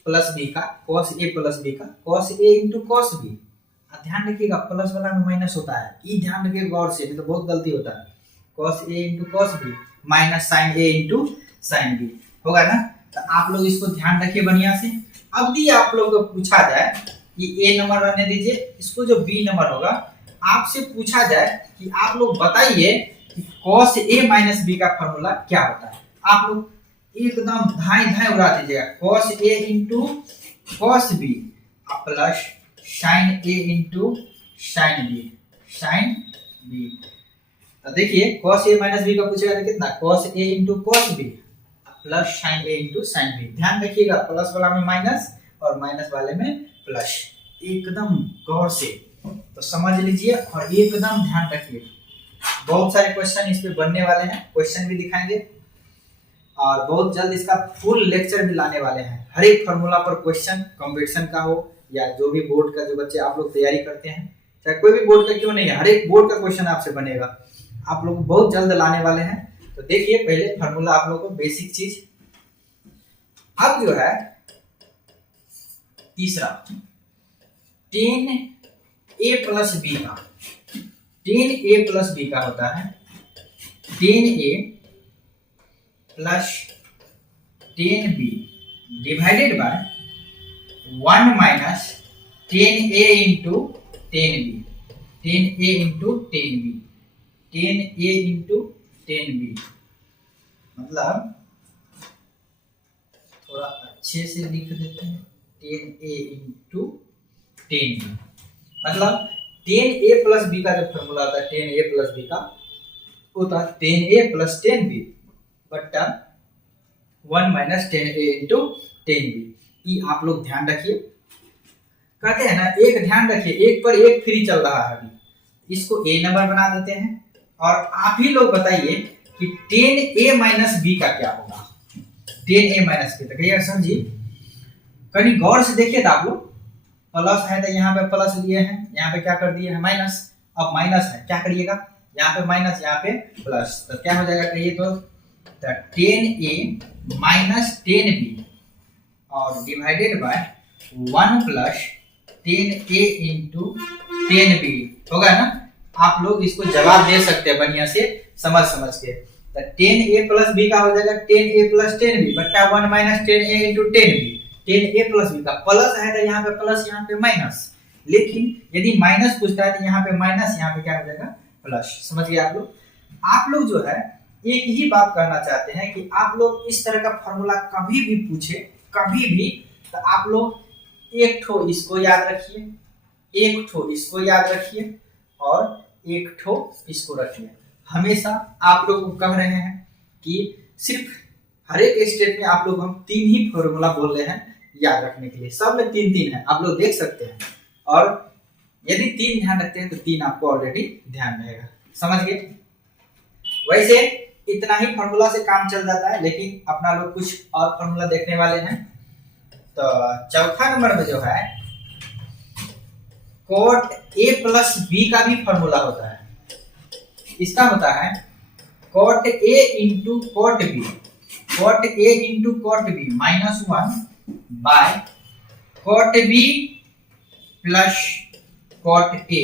plus B का, कॉस ए प्लस बी का cos A into cos B. ध्यान रखिएगा plus वाला में माइनस होता है, ये ध्यान रखिएगा गौर से, नहीं तो बहुत गलती होता है। Cos A into cos B minus sine A into sine B होगा ना। तो आप लोग इसको ध्यान रखिए बढ़िया से। अब भी आप लोग को पूछा जाए कि ए नंबर रहने दीजिए, इसको जो बी नंबर होगा आपसे पूछा जाए कि आप लोग बताइए कि cos a माइनस b का फॉर्मूला क्या होता है। आप लोग एकदम धाई धाई उड़ा दीजिएगा, cos a into cos b plus sin a into sin b। तो देखिए cos a माइनस b का पूछेगा तो कितना, cos a into cos b plus sin a into sin b। ध्यान रखिएगा प्लस वाला में माइनस और माइनस वाले में प्लस, एकदम गौर से तो समझ लीजिए और एकदम ध्यान रखिए। बहुत सारे क्वेश्चन इस पे बनने वाले हैं, क्वेश्चन भी दिखाएंगे और बहुत जल्द इसका फुल लेक्चर भी लाने वाले हैं। हर एक फॉर्मूला पर क्वेश्चन, कंपटीशन का हो या जो भी बोर्ड का जो बच्चे आप लोग तैयारी करते हैं, चाहे कोई भी बोर्ड का क्यों नहीं है, हर एक बोर्ड का क्वेश्चन आपसे बनेगा, आप लोग बहुत जल्द लाने वाले हैं। तो देखिए पहले फॉर्मूला आप लोगों को बेसिक चीज। अब जो है तीसरा tan a प्लस b का, tan a प्लस b का होता है tan a plus tan b divided by 1 minus tan a into tan b, tan a into tan b, tan a into tan b। मतलब थोड़ा अच्छे से लिख देते हैं, tan a into tan b। मतलब tan a प्लस b का जो फॉर्मूला होता है tan a प्लस b का होता है tan a plus tan b बट्टा 1 minus tan a into tan b। ये आप लोग ध्यान रखिए, कहते हैं ना एक ध्यान रखिए, एक पर एक फ्री चल रहा है अभी, इसको a नंबर बना देते हैं और आप ही लोग बताइए कि tan a माइनस b का क्या होगा। tan a माइनस b तो कहिए सर जी, कहीं गौर से देखिए तो आप लोग प्लस है तो यहाँ पे प्लस लिए हैं, यहाँ पे क्या कर दिए हैं माइनस, अब माइनस है क्या करिएगा, यहाँ पे माइनस यहाँ पे प्लस, तो क्या हो जाएगा कहिए तो tan a minus tan b और divided by 1 plus tan a into tan b होगा ना। आप लोग इसको जवाब दे सकते हैं बढ़िया से समझ के। तो tan a प्लस b का हो जाएगा tan a plus tan b बट्टा 1 minus tan a into tan b। tan a plus b का प्लस है तो यहाँ पे प्लस यहाँ पे माइनस, लेकिन यदि माइनस पूछता है तो यहाँ पे माइनस, यहाँ पे क्या हो जाएगा प्लस। समझ गए आप लोग। आप लोग जो है एक ही बात कहना चाहते हैं कि आप लोग इस तरह का फॉर्मूला कभी भी पूछे कभी भी, तो आप लोग एक ठो इसको याद रखिए, एक ठो इसको याद रखिए और एक ठो इसको रखिए। हमेशा आप लोग को कह रहे हैं कि सिर्फ हर एक स्टेप में आप लोग हम 3 ही फॉर्मूला बोल रहे हैं याद रखने के लिए, सब में 3 है, आप लोग देख सकते हैं। और यदि 3 ध्यान रखते हैं तो 3 आपको ऑलरेडी ध्यान रहेगा। समझ गए। वैसे इतना ही फॉर्मूला से काम चल जाता है, लेकिन अपना लोग कुछ और फॉर्मूला देखने वाले हैं। तो चौथा नंबर में जो है cot a प्लस b का भी फॉर्मूला होता है। इसका होता है cot a into cot b, cot a into cot b minus 1 by cot b plus cot a,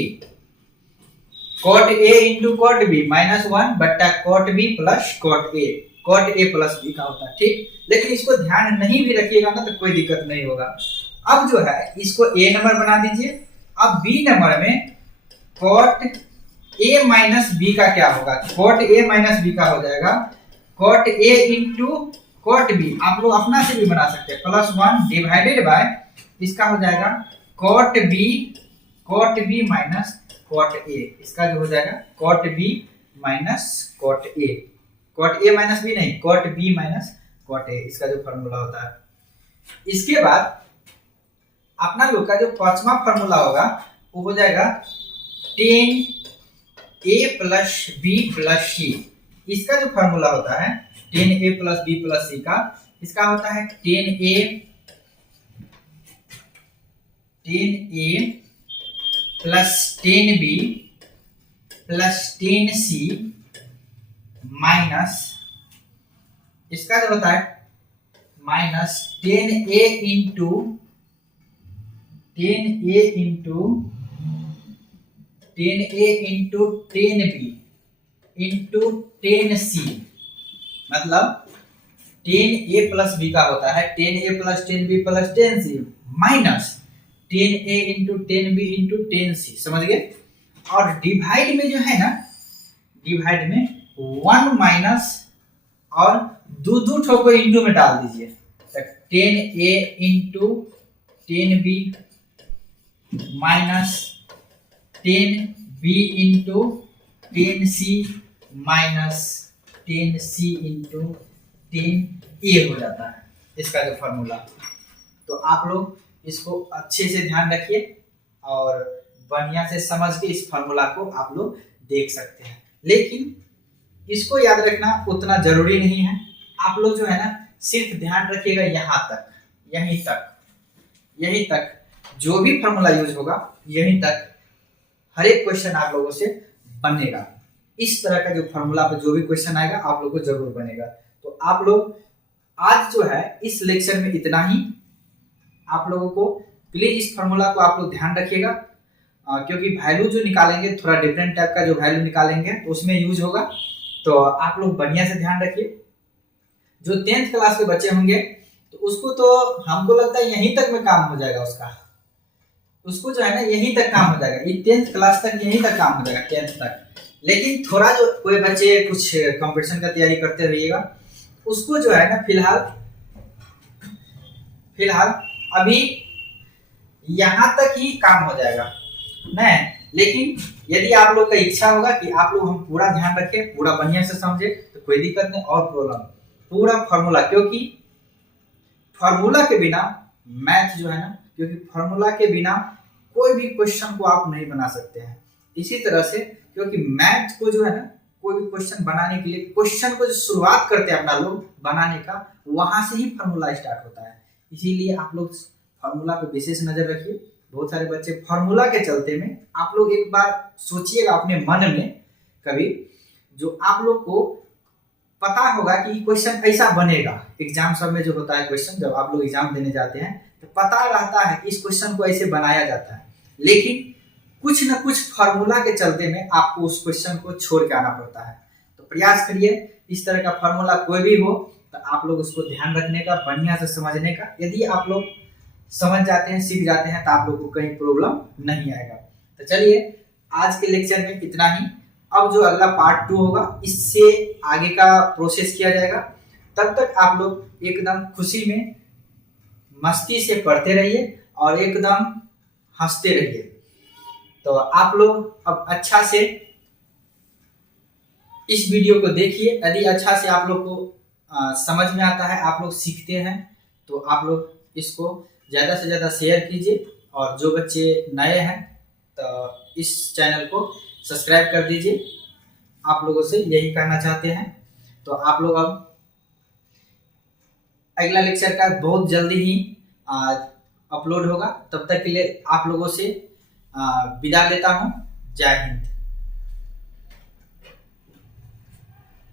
cot a into cot b minus 1 बट्टा cot b plus cot a plus b का होता है। ठीक, लेकिन इसको ध्यान नहीं भी रखिएगा ना तो कोई दिक्कत नहीं होगा। अब जो है इसको a नंबर बना दीजिए। अब b नंबर में cot a माइनस b का क्या होगा, cot a माइनस b का हो जाएगा cot a into cot b। आप लोग अपना से भी बना सकते हैं, प्लस 1 डिवाइडेड बाय इसका हो जाएगा cot b minus cot a। इसका जो हो जाएगा cot b minus cot a, cot a minus b नहीं, cot b minus cot a, इसका जो फॉर्मूला होता है। इसके बाद अपना लोग का जो पांचवा फॉर्मूला होगा वो हो जाएगा tan a plus b plus c। इसका जो फॉर्मूला होता है tan a plus b plus c का, इसका होता है tan a plus tan b plus tan c minus इसका जो होता है minus tan a into tan b into tan c। मतलब tan a प्लस b का होता है tan a plus tan b plus tan c minus tan a into tan b into tan c। समझ गए। और डिवाइड में जो है ना, डिवाइड में 1 माइनस और दो ठो को इंटू में डाल दीजिए, तो 10a into 10b minus 10b into 10c minus 10c into 10a हो जाता है इसका जो फॉर्मूला। तो आप लोग इसको अच्छे से ध्यान रखिए और बढ़िया से समझ के इस फॉर्मूला को आप लोग देख सकते हैं, लेकिन इसको याद रखना उतना जरूरी नहीं है। आप लोग जो है ना सिर्फ ध्यान रखिएगा यहाँ तक, यहीं तक जो भी फॉर्मूला यूज होगा यहीं तक हर एक क्वेश्चन आप लोगों से बनेगा। इस तरह का जो फॉर्मूला पे जो भी क्वेश्चन आएगा आप लोग को जरूर बनेगा। तो आप लोग आज जो है इस लेक्चर में इतना ही। आप लोगों को प्लीज इस फॉर्मूला को आप लोग ध्यान रखिएगा, क्योंकि वैल्यू जो निकालेंगे थोड़ा डिफरेंट टाइप का जो वैल्यू निकालेंगे तो उसमें यूज होगा। तो आप लोग बढ़िया से ध्यान रखिए। जो 10th क्लास के बच्चे होंगे तो उसको तो हमको लगता है यहीं तक में काम हो जाएगा, उसको जो है ना यहीं तक काम हो जाएगा, ये 10th क्लास तक यहीं तक काम हो जाएगा 10th तक। लेकिन थोड़ा जो कोई बच्चे कुछ कंपटीशन का तैयारी करते रहिएगा उसको जो है ना फिलहाल अभी यहाँ तक ही काम हो जाएगा नहीं। लेकिन यदि आप लोग का इच्छा होगा कि आप लोग हम पूरा ध्यान रखें, पूरा बढ़िया से समझे, तो कोई दिक्कत नहीं। और प्रॉब्लम पूरा फॉर्मूला, क्योंकि फॉर्मूला के बिना मैथ जो है ना, क्योंकि फॉर्मूला के बिना कोई भी क्वेश्चन को आप नहीं बना सकते हैं। इसी तरह से क्योंकि मैथ को जो है ना कोई भी क्वेश्चन बनाने के लिए क्वेश्चन को जो शुरुआत करते हैं अपना लोग बनाने का, वहां से ही फॉर्मूला स्टार्ट होता है। इसीलिए आप लोग फॉर्मूला पे विशेष नजर रखिए। बहुत सारे बच्चे फॉर्मूला के चलते में आप लोग एक बार सोचिएगा अपने मन में कभी, जो आप लोग को पता होगा कि क्वेश्चन ऐसा बनेगा। एग्जाम सब में जो होता है क्वेश्चन, जब आप लोग एग्जाम देने जाते हैं तो पता रहता है इस क्वेश्चन को ऐसे बनाया जाता है, लेकिन कुछ न कुछ फॉर्मूला के चलते में आपको उस क्वेश्चन को छोड़ के आना पड़ता है। तो प्रयास करिए इस तरह का फॉर्मूला कोई भी हो तो आप लोग उसको ध्यान रखने का, बढ़िया से समझने का। यदि आप लोग समझ जाते हैं, सीख जाते हैं, तो आप लोग को कहीं प्रॉब्लम नहीं आएगा। तो चलिए आज के लेक्चर में इतना ही। अब जो अगला पार्ट 2 होगा इससे आगे का प्रोसेस किया जाएगा। तब तक आप लोग एकदम खुशी में मस्ती से पढ़ते रहिए और एकदम हंसते रहिए। तो आप लोग अब अच्छा से इस वीडियो को देखिए। यदि अच्छा से आप लोग को समझ में आता है, आप लोग सीखते हैं, तो आप लोग इसको ज़्यादा से ज़्यादा शेयर कीजिए। और जो बच्चे नए हैं तो इस चैनल को सब्सक्राइब कर दीजिए। आप लोगों से यही कहना चाहते हैं। तो आप लोग अब अगला लेक्चर का बहुत जल्दी ही अपलोड होगा। तब तक के लिए आप लोगों से विदा लेता हूँ। जय हिंद।